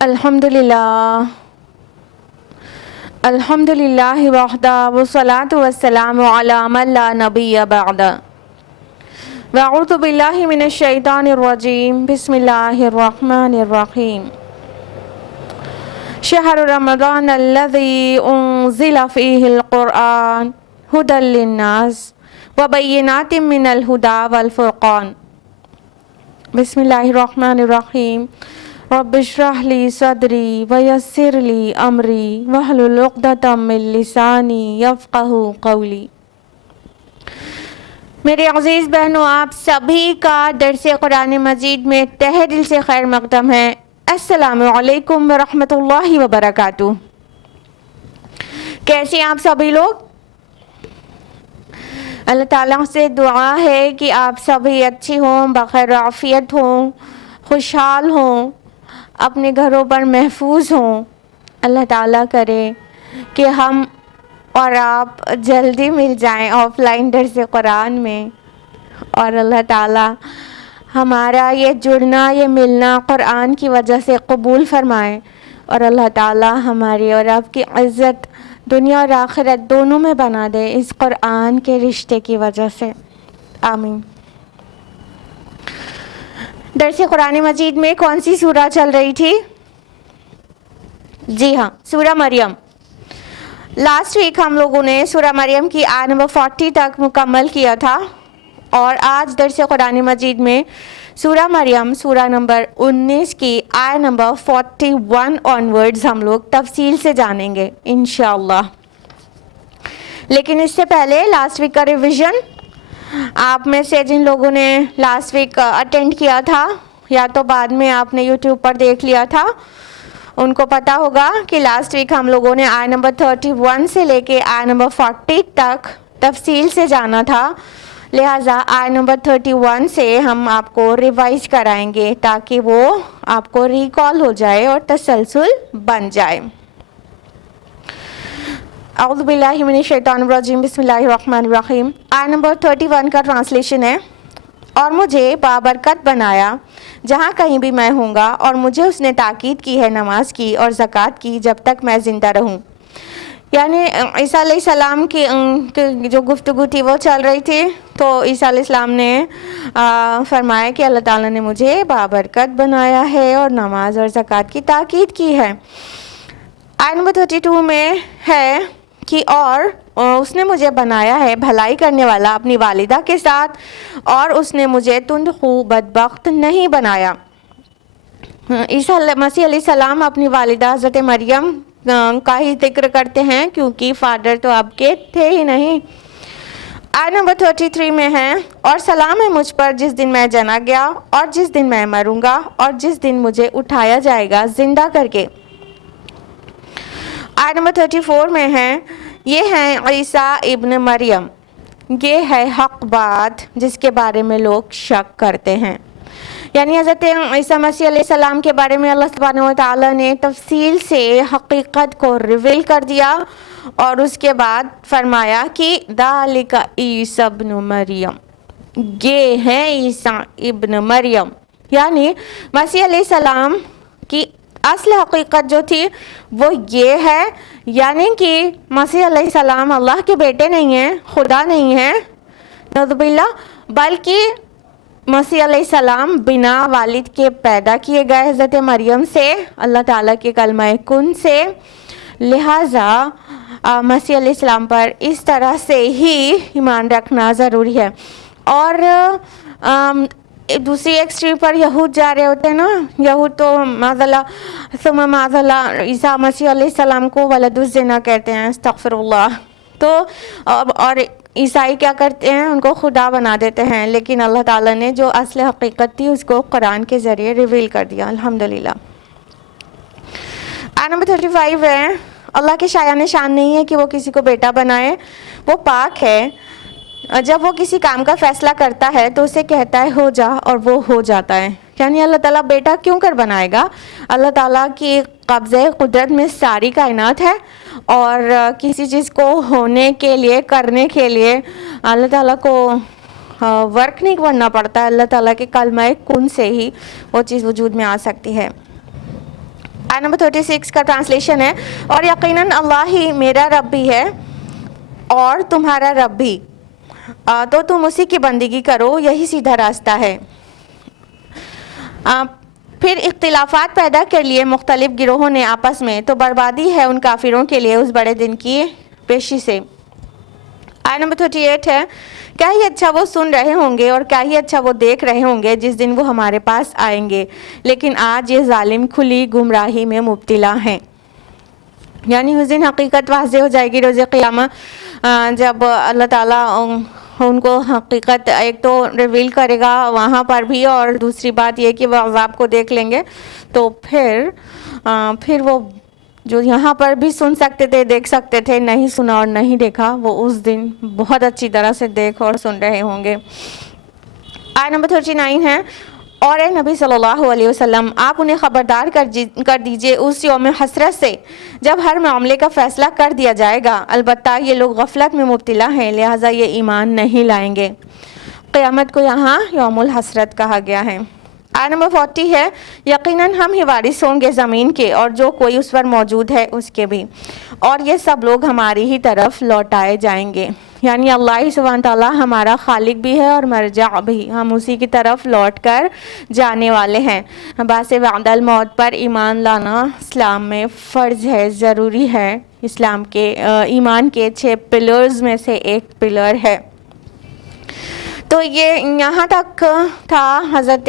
الحمدللہ وحدہ والصلاۃ والسلام علی من لا نبی بعد واعوذ باللہ من الشیطان الرجیم بسم اللہ الرحمن الرحیم شہر رمضان الذی انزل فیہ القرآن ھدی للناس وبینات من الھدی والفرقان بسم اللہ الرحمن الرحیم رب اشرح لی صدری ویسر لی امری واحلل عقدۃ من لسانی یفقہوا قولی۔ میرے عزیز بہنوں، آپ سبھی کا درس قرآن مجید میں تہہ دل سے خیر مقدم ہے۔ السلام علیکم ورحمۃ اللہ وبرکاتہ۔ کیسے ہیں آپ سبھی لوگ؟ اللہ تعالیٰ سے دعا ہے کہ آپ سبھی اچھی ہوں، بخیر عافیت ہوں، خوشحال ہوں، اپنے گھروں پر محفوظ ہوں۔ اللہ تعالیٰ کرے کہ ہم اور آپ جلدی مل جائیں آف لائن درس قرآن میں، اور اللہ تعالیٰ ہمارا یہ جڑنا، یہ ملنا قرآن کی وجہ سے قبول فرمائے، اور اللہ تعالیٰ ہماری اور آپ کی عزت دنیا اور آخرت دونوں میں بنا دے اس قرآن کے رشتے کی وجہ سے، آمین۔ درس قرآن مجید میں کون سی سورہ چل رہی تھی؟ جی ہاں، سورہ مریم۔ لاسٹ ویک ہم لوگوں نے سورہ مریم کی آیت نمبر 40 تک مکمل کیا تھا، اور آج درس قرآن مجید میں سورہ مریم سورہ نمبر 19 کی آیت نمبر 41 آنورڈز ہم لوگ تفصیل سے جانیں گے انشاءاللہ۔ لیکن اس سے پہلے لاسٹ ویک کا ریویژن، آپ میں سے جن لوگوں نے لاسٹ ویک اٹینڈ کیا تھا یا تو بعد میں آپ نے یوٹیوب پر دیکھ لیا تھا، ان کو پتہ ہوگا کہ لاسٹ ویک ہم لوگوں نے آیت نمبر 31 سے لے کے آیت نمبر 40 تک تفصیل سے جانا تھا، لہٰذا آیت نمبر 31 سے ہم آپ کو ریوائز کرائیں گے تاکہ وہ آپ کو ریکال ہو جائے اور تسلسل بن جائے۔ اعوذ باللہ من الشیطان الرجیم بسم اللہ الرحمن الرحیم۔ آیت نمبر 31 کا ٹرانسلیشن ہے، اور مجھے بابرکت بنایا جہاں کہیں بھی میں ہوں گا، اور مجھے اس نے تاکید کی ہے نماز کی اور زکوٰۃ کی جب تک میں زندہ رہوں۔ یعنی عیسیٰ علیہ السلام کی جو گفتگو تھی وہ چل رہی تھی، تو عیسیٰ علیہ السلام نے فرمایا کہ اللہ تعالیٰ نے مجھے بابرکت بنایا ہے اور نماز اور زکوٰۃ کی تاکید کی ہے۔ آیت نمبر 32 میں ہے کہ اور اس نے مجھے بنایا ہے بھلائی کرنے والا اپنی والدہ کے ساتھ، اور اس نے مجھے تند خو بدبخت نہیں بنایا۔ عیسیٰ مسیح علیہ السلام اپنی والدہ حضرت مریم کا ہی ذکر کرتے ہیں، کیونکہ فادر تو آپ کے تھے ہی نہیں۔ آیت نمبر 33 میں ہے، اور سلام ہے مجھ پر جس دن میں جنا گیا، اور جس دن میں مروں گا، اور جس دن مجھے اٹھایا جائے گا زندہ کر کے۔ آیت نمبر 34 میں ہے، یہ ہے عیسیٰ ابن مریم، یہ ہے حق بات جس کے بارے میں لوگ شک کرتے ہیں۔ یعنی حضرت عیسیٰ مسیح علیہ السلام کے بارے میں اللہ سبحانہ و تعالیٰ نے تفصیل سے حقیقت کو ریویل کر دیا، اور اس کے بعد فرمایا کہ ذالک عیسیٰ ابن مریم، یہ ہے عیسیٰ ابن مریم، یعنی مسیح علیہ السلام کی اصل حقیقت جو تھی وہ یہ ہے، یعنی کہ مسیح علیہ السلام اللہ کے بیٹے نہیں ہیں، خدا نہیں ہیں نعوذ باللہ، بلکہ مسیح علیہ السلام بنا والد کے پیدا کیے گئے حضرت مریم سے، اللہ تعالیٰ کے کلمہ کن سے، لہٰذا مسیح علیہ السلام پر اس طرح سے ہی ایمان رکھنا ضروری ہے۔ اور دوسری ایکسٹریم پر یہود جا رہے ہوتے ہیں نا، یہود تو معاذ اللہ ثم معاذ اللہ عیسیٰ مسیح علیہ السلام کو ولد الزنا کہتے ہیں، استغفر اللہ، تو اور عیسائی کیا کرتے ہیں، ان کو خدا بنا دیتے ہیں، لیکن اللہ تعالیٰ نے جو اصل حقیقت تھی اس کو قرآن کے ذریعے ریویل کر دیا، الحمدللہ۔ آیت نمبر 35 ہے، اللہ کے شایان شان نہیں ہے کہ وہ کسی کو بیٹا بنائے، وہ پاک ہے، جب وہ کسی کام کا فیصلہ کرتا ہے تو اسے کہتا ہے ہو جا، اور وہ ہو جاتا ہے۔ یعنی اللہ تعالیٰ بیٹا کیوں کر بنائے گا؟ اللہ تعالیٰ کی قبضہ قدرت میں ساری کائنات ہے، اور کسی چیز کو ہونے کے لیے، کرنے کے لیے اللہ تعالیٰ کو ورک نہیں کرنا پڑتا ہے، اللہ تعالیٰ کے کلمہ کن سے ہی وہ چیز وجود میں آ سکتی ہے۔ آیت نمبر 36 کا ٹرانسلیشن ہے، اور یقیناً اللہ ہی میرا رب بھی ہے اور تمہارا رب بھی، تو تم اسی کی بندگی کرو، یہی سیدھا راستہ ہے۔ پھر اختلافات پیدا کر لیے مختلف گروہوں نے آپس میں، تو بربادی ہے ان کافروں کے لیے اس بڑے دن کی پیشی سے۔ آیت نمبر 38 ہے، کیا ہی اچھا وہ سن رہے ہوں گے اور کیا ہی اچھا وہ دیکھ رہے ہوں گے جس دن وہ ہمارے پاس آئیں گے، لیکن آج یہ ظالم کھلی گمراہی میں مبتلا ہیں۔ یعنی اس دن حقیقت واضح ہو جائے گی روز قیامت، جب اللہ تعالیٰ ان کو حقیقت ایک تو ریویل کرے گا وہاں پر بھی، اور دوسری بات یہ کہ وہ عذاب کو دیکھ لیں گے، تو پھر وہ جو یہاں پر بھی سن سکتے تھے، دیکھ سکتے تھے، نہیں سنا اور نہیں دیکھا، وہ اس دن بہت اچھی طرح سے دیکھ اور سن رہے ہوں گے۔ آیت نمبر 39 ہے، اور اے نبی صلی اللہ علیہ وسلم آپ انہیں خبردار کر دیجئے اس یوم حسرت سے جب ہر معاملے کا فیصلہ کر دیا جائے گا، البتہ یہ لوگ غفلت میں مبتلا ہیں لہٰذا یہ ایمان نہیں لائیں گے۔ قیامت کو یہاں یوم الحسرت کہا گیا ہے۔ آیت نمبر 40 ہے، یقیناً ہم ہی وارث ہوں گے زمین کے اور جو کوئی اس پر موجود ہے اس کے بھی، اور یہ سب لوگ ہماری ہی طرف لوٹائے جائیں گے۔ یعنی اللہ سبحانہ تعالیٰ ہمارا خالق بھی ہے اور مرجع بھی، ہم اسی کی طرف لوٹ کر جانے والے ہیں۔ بعد بعد الموت پر ایمان لانا اسلام میں فرض ہے، ضروری ہے، اسلام کے ایمان کے 6 پلرز میں سے ایک پلر ہے۔ تو یہ یہاں تک تھا حضرت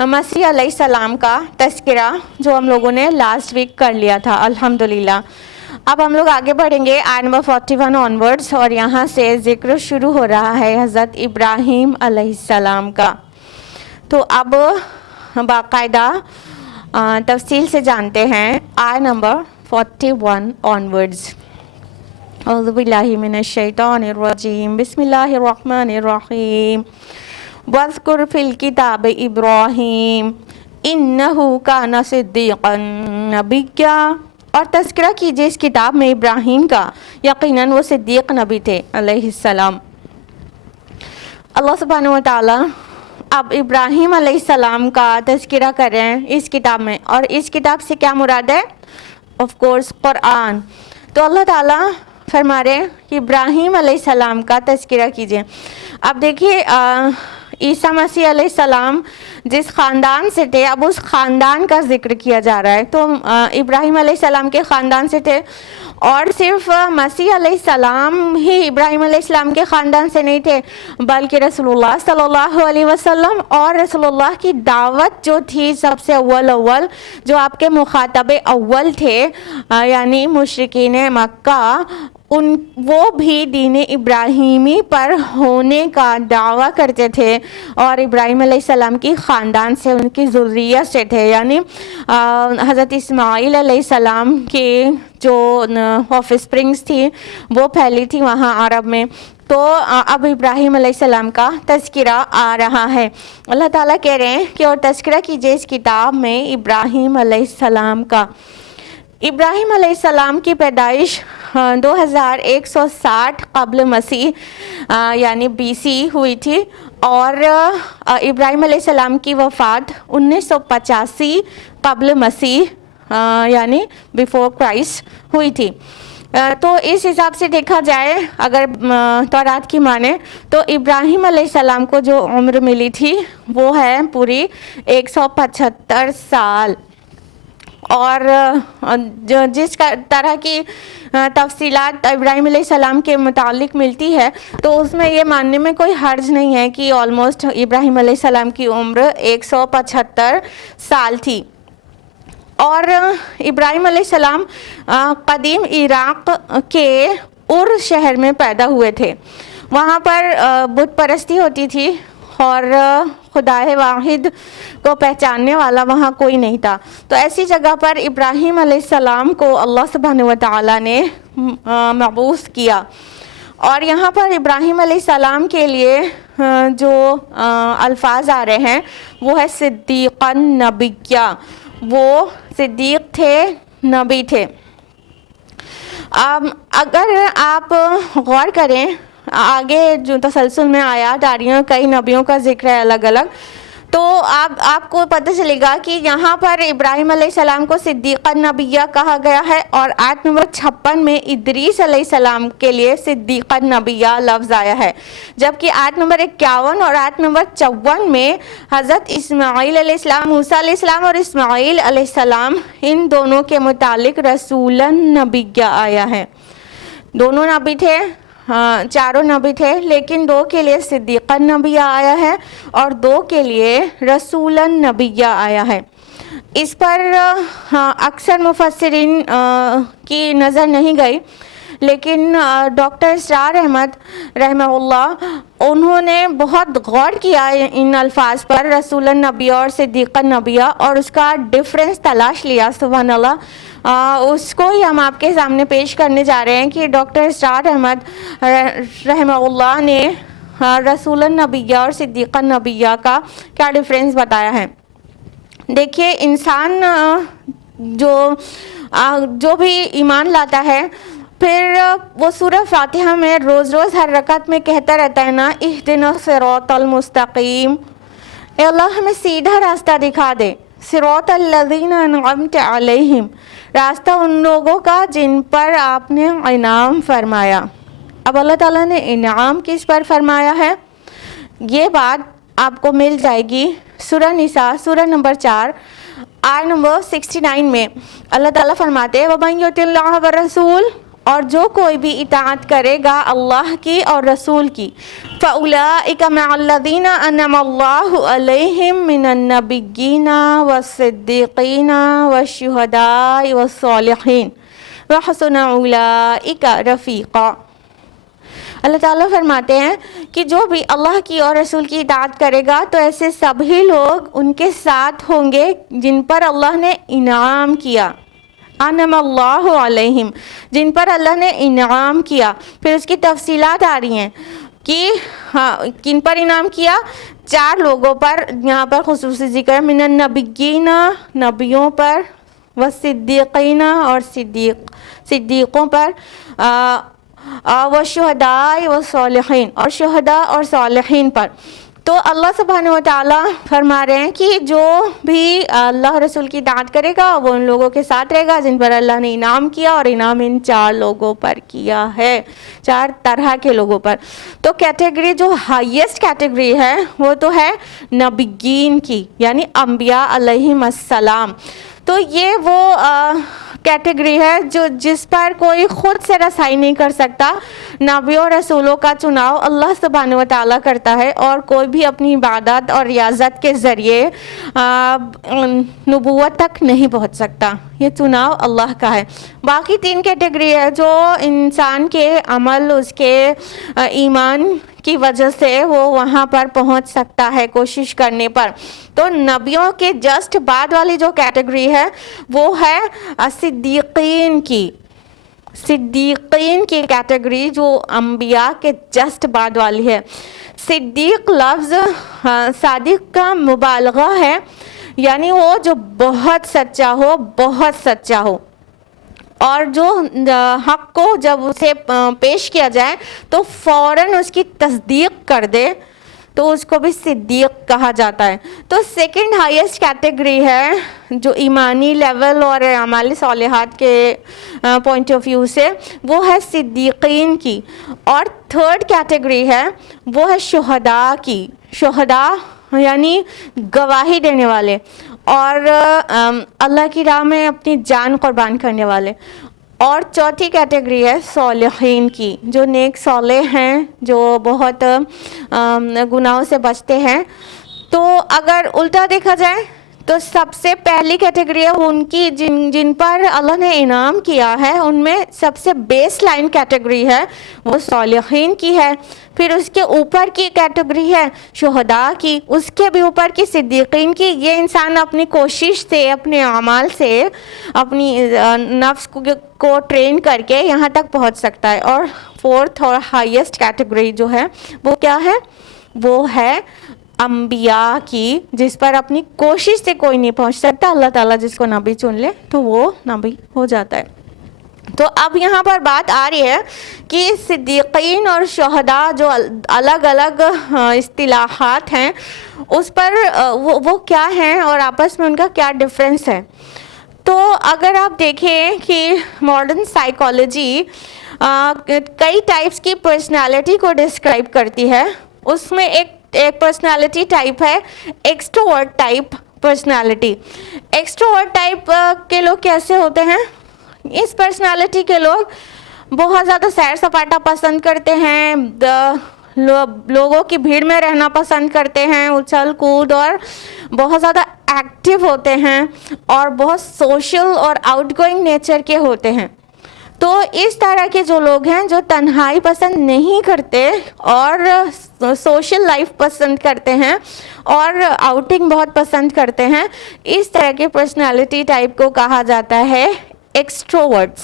مسیح علیہ السلام کا تذکرہ جو ہم لوگوں نے لاسٹ ویک کر لیا تھا الحمدللہ۔ اب ہم لوگ آگے بڑھیں گے آیت نمبر 41 آنورڈز، اور یہاں سے ذکر شروع ہو رہا ہے حضرت ابراہیم علیہ السلام کا۔ تو اب باقاعدہ تفصیل سے جانتے ہیں آیت نمبر 41 آنورڈز۔ اعوذ باللہ من الشیطان الرجیم، بسم اللہ الرحمن الرحیم۔ وَاذْكُرْ فِي الْكِتَابِ إِبْرَاهِيمَ إِنَّهُ كَانَ صِدِّيقًا نَبِيًّا، اور تذکرہ کیجئے اس کتاب میں ابراہیم کا، یقیناً وہ صدیق نبی تھے علیہ السلام۔ اللہ سبحانہ وتعالی اب ابراہیم علیہ السلام کا تذکرہ کر رہے ہیں اس کتاب میں، اور اس کتاب سے کیا مراد ہے؟ آف کورس قرآن۔ تو اللہ تعالیٰ فرما رہے ہیں کہ ابراہیم علیہ السلام کا تذکرہ کیجئے۔ اب دیکھیے عیسیٰ مسیح علیہ السلام جس خاندان سے تھے، اب اس خاندان کا ذکر کیا جا رہا ہے۔ تو ابراہیم علیہ السلام کے خاندان سے تھے، اور صرف مسیح علیہ السلام ہی ابراہیم علیہ السلام کے خاندان سے نہیں تھے، بلکہ رسول اللہ صلی اللہ علیہ وسلم اور رسول اللہ کی دعوت جو تھی سب سے اول جو آپ کے مخاطب اول تھے یعنی مشرکین مکہ، وہ بھی دین ابراہیمی پر ہونے کا دعویٰ کرتے تھے، اور ابراہیم علیہ السلام کی خاندان سے، ان کی ذریت سے تھے، یعنی حضرت اسماعیل علیہ السلام کی جو آف اسپرنگس تھی وہ پھیلی تھی وہاں عرب میں۔ تو اب ابراہیم علیہ السلام کا تذکرہ آ رہا ہے۔ اللہ تعالیٰ کہہ رہے ہیں کہ اور تذکرہ کیجئے اس کتاب میں ابراہیم علیہ السلام کا۔ ابراہیم علیہ السلام کی پیدائش 2160 قبل مسیح یعنی BC ہوئی تھی، اور ابراہیم علیہ السلام کی وفات 1985 قبل مسیح یعنی بیفور کرائسٹ ہوئی تھی۔ تو اس حساب سے دیکھا جائے اگر تورات کی مانیں تو ابراہیم علیہ السلام کو جو عمر ملی تھی وہ ہے پوری 175 سال، اور جس طرح کی تفصیلات ابراہیم علیہ السلام کے متعلق ملتی ہے تو اس میں یہ ماننے میں کوئی حرج نہیں ہے کہ آلموسٹ ابراہیم علیہ السلام کی عمر 175 سال تھی۔ اور ابراہیم علیہ السلام قدیم عراق کے شہر میں پیدا ہوئے تھے، وہاں پر بت پرستی ہوتی تھی اور خدا واحد کو پہچاننے والا وہاں کوئی نہیں تھا۔ تو ایسی جگہ پر ابراہیم علیہ السلام کو اللہ سبحانہ وتعالی نے مبعوث کیا، اور یہاں پر ابراہیم علیہ السلام کے لیے جو الفاظ آ رہے ہیں وہ ہے صدیقاً نبیّا، وہ صدیق تھے، نبی تھے۔ اگر آپ غور کریں آگے جو تسلسل میں آیات آ رہی ہیں، کئی نبیوں کا ذکر ہے الگ الگ، تو آپ کو پتہ چلے گا کہ یہاں پر ابراہیم علیہ السلام کو صدیق النبیہ کہا گیا ہے، اور آیت نمبر 56 میں ادریس علیہ السلام کے لیے صدیق النبیہ لفظ آیا ہے، جبکہ آیت نمبر 51 اور آیت نمبر 54 میں حضرت اسماعیل علیہ السلام، موسیٰ علیہ السلام اور اسماعیل علیہ السلام ان دونوں کے متعلق رسول النبیہ آیا ہے۔ دونوں نبی تھے، چاروں نبی تھے، لیکن 2 کے لیے صدیق النبیہ آیا ہے اور 2 کے لیے رسول النبیہ آیا ہے۔ اس پر اکثر مفسرین کی نظر نہیں گئی، لیکن ڈاکٹر اسرار احمد رحمہ اللہ انہوں نے بہت غور کیا ان الفاظ پر، رسول النبیہ اور صدیق النبیہ، اور اس کا ڈفرینس تلاش لیا۔ سبحان اللہ، اس کو ہی ہم آپ کے سامنے پیش کرنے جا رہے ہیں کہ ڈاکٹر اسرار احمد رحمہ اللہ نے رسول النبیہ اور صدیق النبیہ کا کیا ڈفرینس بتایا ہے۔ دیکھیے، انسان جو بھی ایمان لاتا ہے، پھر وہ سورہ فاتحہ میں روز روز ہر رکعت میں کہتا رہتا ہے نا، اہدنا الصراط المستقیم، اے اللہ ہمیں سیدھا راستہ دکھا دے، صراط الذین انعمت علیہم، راستہ ان لوگوں کا جن پر آپ نے انعام فرمایا۔ اب اللہ تعالیٰ نے انعام کس پر فرمایا ہے، یہ بات آپ کو مل جائے گی سورہ نساء، سورہ نمبر 4، آیت نمبر 69 میں۔ اللہ تعالیٰ فرماتے ہیں وَمَن یُطِعِ اللَّهَ وَالرَّسُولَ، اور جو کوئی بھی اطاعت کرے گا اللہ کی اور رسول کی، فَأُولَٰئِكَ مَعَ الَّذِينَ أَنْعَمَ اللَّهُ عَلَيْهِم مِّنَ النَّبِيِّينَ وَالصِّدِّيقِينَ وَالشُّهَدَاءِ وَالصَّالِحِينَ وَحَسُنَ أُولَٰئِكَ رَفِيقًا۔ اللہ تعالیٰ فرماتے ہیں کہ جو بھی اللہ کی اور رسول کی اطاعت کرے گا تو ایسے سبھی لوگ ان کے ساتھ ہوں گے جن پر اللہ نے انعام کیا، انعم اللہ علیہم، جن پر اللہ نے انعام کیا۔ پھر اس کی تفصیلات آ رہی ہیں کہ کن پر انعام کیا، 4 لوگوں پر یہاں پر خصوصی ذکر ہے، من النبیین، نبیوں پر، والصدیقین، اور صدیقوں پر، والشہداء والصالحین، اور شہداء اور صالحین پر۔ تو اللہ سبحانہ وتعالیٰ فرما رہے ہیں کہ جو بھی اللہ رسول کی اطاعت کرے گا وہ ان لوگوں کے ساتھ رہے گا جن پر اللہ نے انعام کیا، اور انعام ان 4 لوگوں پر کیا ہے، 4 طرح کے لوگوں پر۔ تو کیٹیگری جو ہائیسٹ کیٹیگری ہے وہ تو ہے نبیین کی، یعنی انبیاء علیہم السلام۔ تو یہ وہ کیٹیگری ہے جس پر کوئی خود سے رسائی نہیں کر سکتا۔ نبیوں اور رسولوں کا چناؤ اللہ سبحانہ و تعالیٰ کرتا ہے، اور کوئی بھی اپنی عبادت اور ریاضت کے ذریعے نبوت تک نہیں پہنچ سکتا، یہ چناؤ اللہ کا ہے۔ باقی 3 کیٹیگری ہے جو انسان کے عمل، اس کے ایمان کی وجہ سے وہ وہاں پر پہنچ سکتا ہے کوشش کرنے پر۔ تو نبیوں کے جسٹ بعد والی جو کیٹیگری ہے وہ ہے صدیقین کی کیٹیگری، جو انبیاء کے جسٹ بعد والی ہے۔ صدیق لفظ صادق کا مبالغہ ہے، یعنی وہ جو بہت سچا ہو، اور جو حق کو جب اسے پیش کیا جائے تو فوراً اس کی تصدیق کر دے، تو اس کو بھی صدیق کہا جاتا ہے۔ تو سیکنڈ ہائیسٹ کیٹیگری ہے جو ایمانی لیول اور اعمال صالحات کے پوائنٹ آف ویو سے، وہ ہے صدیقین کی۔ اور تھرڈ کیٹیگری ہے وہ ہے شہداء کی، شہداء یعنی گواہی دینے والے، اور اللہ کی راہ میں اپنی جان قربان کرنے والے۔ اور چوتھی کیٹیگری ہے صالحین کی، جو نیک صالح ہیں، جو بہت گناہوں سے بچتے ہیں۔ تو اگر الٹا دیکھا جائے تو سب سے پہلی کیٹیگری ہے ان کی جن پر اللہ نے انعام کیا ہے، ان میں سب سے بیس لائن کیٹیگری ہے وہ صالحین کی ہے۔ پھر اس کے اوپر کی کیٹیگری ہے شہداء کی، اس کے بھی اوپر کی صدیقین کی۔ یہ انسان اپنی کوشش سے، اپنے اعمال سے، اپنی نفس کو ٹرین کر کے یہاں تک پہنچ سکتا ہے۔ اور فورتھ اور ہائیسٹ کیٹیگری جو ہے وہ کیا ہے، وہ ہے انبیاء کی، جس پر اپنی کوشش سے کوئی نہیں پہنچ سکتا۔ اللہ تعالیٰ جس کو نبی چن لے تو وہ نبی ہو جاتا ہے۔ تو اب یہاں پر بات آ رہی ہے کہ صدیقین اور شہداء جو الگ الگ اصطلاحات ہیں اس پر وہ کیا ہیں اور آپس میں ان کا کیا ڈفرینس ہے. تو اگر آپ دیکھیں کہ ماڈرن سائیکالوجی کئی ٹائپس کی پرسنالٹی کو ڈسکرائب کرتی ہے. اس میں ایک پرسنالٹی ٹائپ ہے extrovert type personality. Extrovert type کے لوگ کیسے ہوتے ہیں؟ اس پرسنالٹی کے لوگ بہت زیادہ سیر سپاٹا پسند کرتے ہیں, لوگوں کی بھیڑ میں رہنا پسند کرتے ہیں, اچھل کود, اور بہت زیادہ ایکٹیو ہوتے ہیں اور بہت سوشل اور آؤٹ گوئنگ نیچر کے ہوتے ہیں. تو اس طرح کے جو لوگ ہیں جو تنہائی پسند نہیں کرتے اور سوشل لائف پسند کرتے ہیں اور آؤٹنگ بہت پسند کرتے ہیں, اس طرح کے پرسنالٹی ٹائپ کو کہا جاتا ہے ایکسٹروورٹس.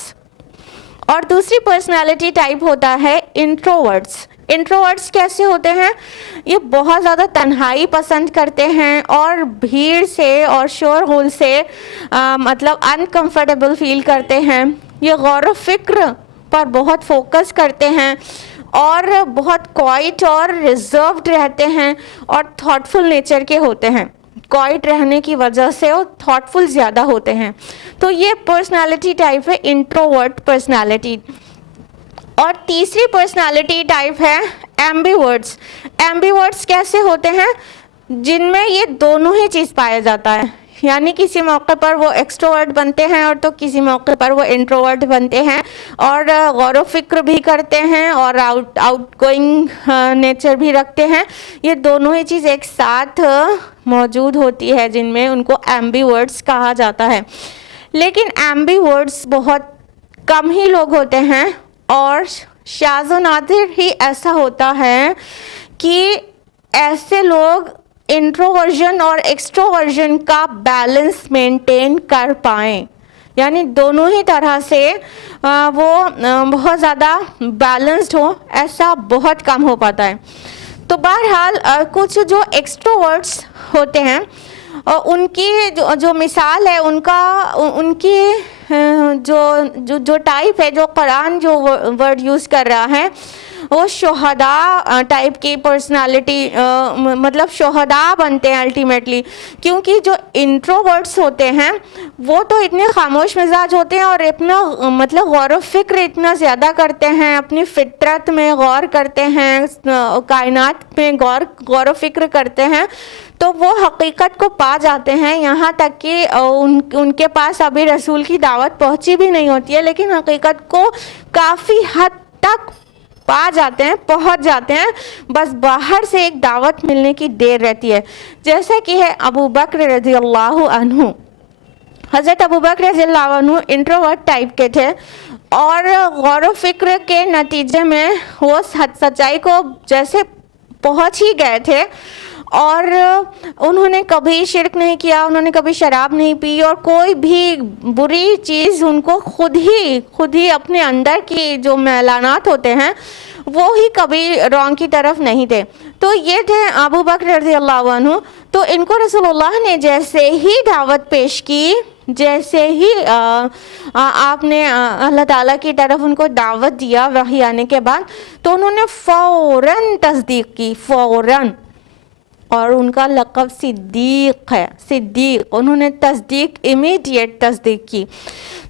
اور دوسری پرسنالٹی ٹائپ ہوتا ہے انٹروورٹس. انٹروورٹس کیسے ہوتے ہیں؟ یہ بہت زیادہ تنہائی پسند کرتے ہیں اور بھیڑ سے اور شور غل سے مطلب انکمفرٹیبل فیل کرتے ہیں. یہ غور و فکر پر بہت فوکس کرتے ہیں اور بہت کوائٹ اور ریزروڈ رہتے ہیں اور تھاٹ فل نیچر کے ہوتے ہیں. کوائٹ رہنے کی وجہ سے وہ تھاٹ فل زیادہ ہوتے ہیں. تو یہ پرسنالٹی ٹائپ ہے انٹروورٹ پرسنالٹی. اور تیسری پرسنالٹی ٹائپ ہے ایمبیورٹس. ایمبیورٹس کیسے ہوتے ہیں؟ جن میں یہ دونوں ہی چیز پایا جاتا ہے, یعنی کسی موقع پر وہ ایکسٹروورٹ بنتے ہیں اور تو کسی موقع پر وہ انٹروورٹ بنتے ہیں اور غور و فکر بھی کرتے ہیں اور آؤٹ گوئنگ نیچر بھی رکھتے ہیں. یہ دونوں ہی چیز ایک ساتھ موجود ہوتی ہے جن میں ان کو ایمبیورٹس کہا جاتا ہے. لیکن ایمبیورٹس بہت کم ہی لوگ ہوتے ہیں اور شاذ و نادر ہی ایسا ہوتا ہے کہ ایسے لوگ انٹروورژن اور ایکسٹروورژن کا بیلنس مینٹین کر پائیں, یعنی دونوں ہی طرح سے وہ بہت زیادہ بیلنسڈ ہو, ایسا بہت کم ہو پاتا ہے. تو بہرحال کچھ جو ایکسٹروورٹس ہوتے ہیں ان کی جو مثال ہے ان کی جو ٹائپ ہے, جو قرآن جو ورڈ یوز کر رہا ہے وہ شہداء ٹائپ کی پرسنالٹی, مطلب شہداء بنتے ہیں الٹیمیٹلی. کیونکہ جو انٹروورٹس ہوتے ہیں وہ تو اتنے خاموش مزاج ہوتے ہیں اور اتنا مطلب غور و فکر اتنا زیادہ کرتے ہیں, اپنی فطرت میں غور کرتے ہیں, کائنات میں غور و فکر کرتے ہیں, تو وہ حقیقت کو پا جاتے ہیں. یہاں تک کہ ان کے پاس ابھی رسول کی دعوت پہنچی بھی نہیں ہوتی ہے, لیکن حقیقت کو کافی حد تک پا جاتے ہیں, پہنچ جاتے ہیں, بس باہر سے ایک دعوت ملنے کی دیر رہتی ہے. جیسا کہ ہے ابو بکر رضی اللہ عنہ. حضرت ابو بکر رضی اللہ عنہ انٹروورٹ ٹائپ کے تھے اور غور و فکر کے نتیجے میں وہ سچائی کو جیسے پہنچ ہی گئے تھے اور انہوں نے کبھی شرک نہیں کیا, انہوں نے کبھی شراب نہیں پی اور کوئی بھی بری چیز ان کو خود ہی اپنے اندر کی جو میلانات ہوتے ہیں وہ ہی کبھی رونگ کی طرف نہیں تھے. تو یہ تھے ابو بکر رضی اللہ عنہ. تو ان کو رسول اللہ نے جیسے ہی دعوت پیش کی, جیسے ہی آپ نے اللہ تعالیٰ کی طرف ان کو دعوت دیا وحی آنے کے بعد, تو انہوں نے فوراً تصدیق کی, فوراً. اور ان کا لقب صدیق ہے, صدیق. انہوں نے تصدیق, امیڈیٹ تصدیق کی.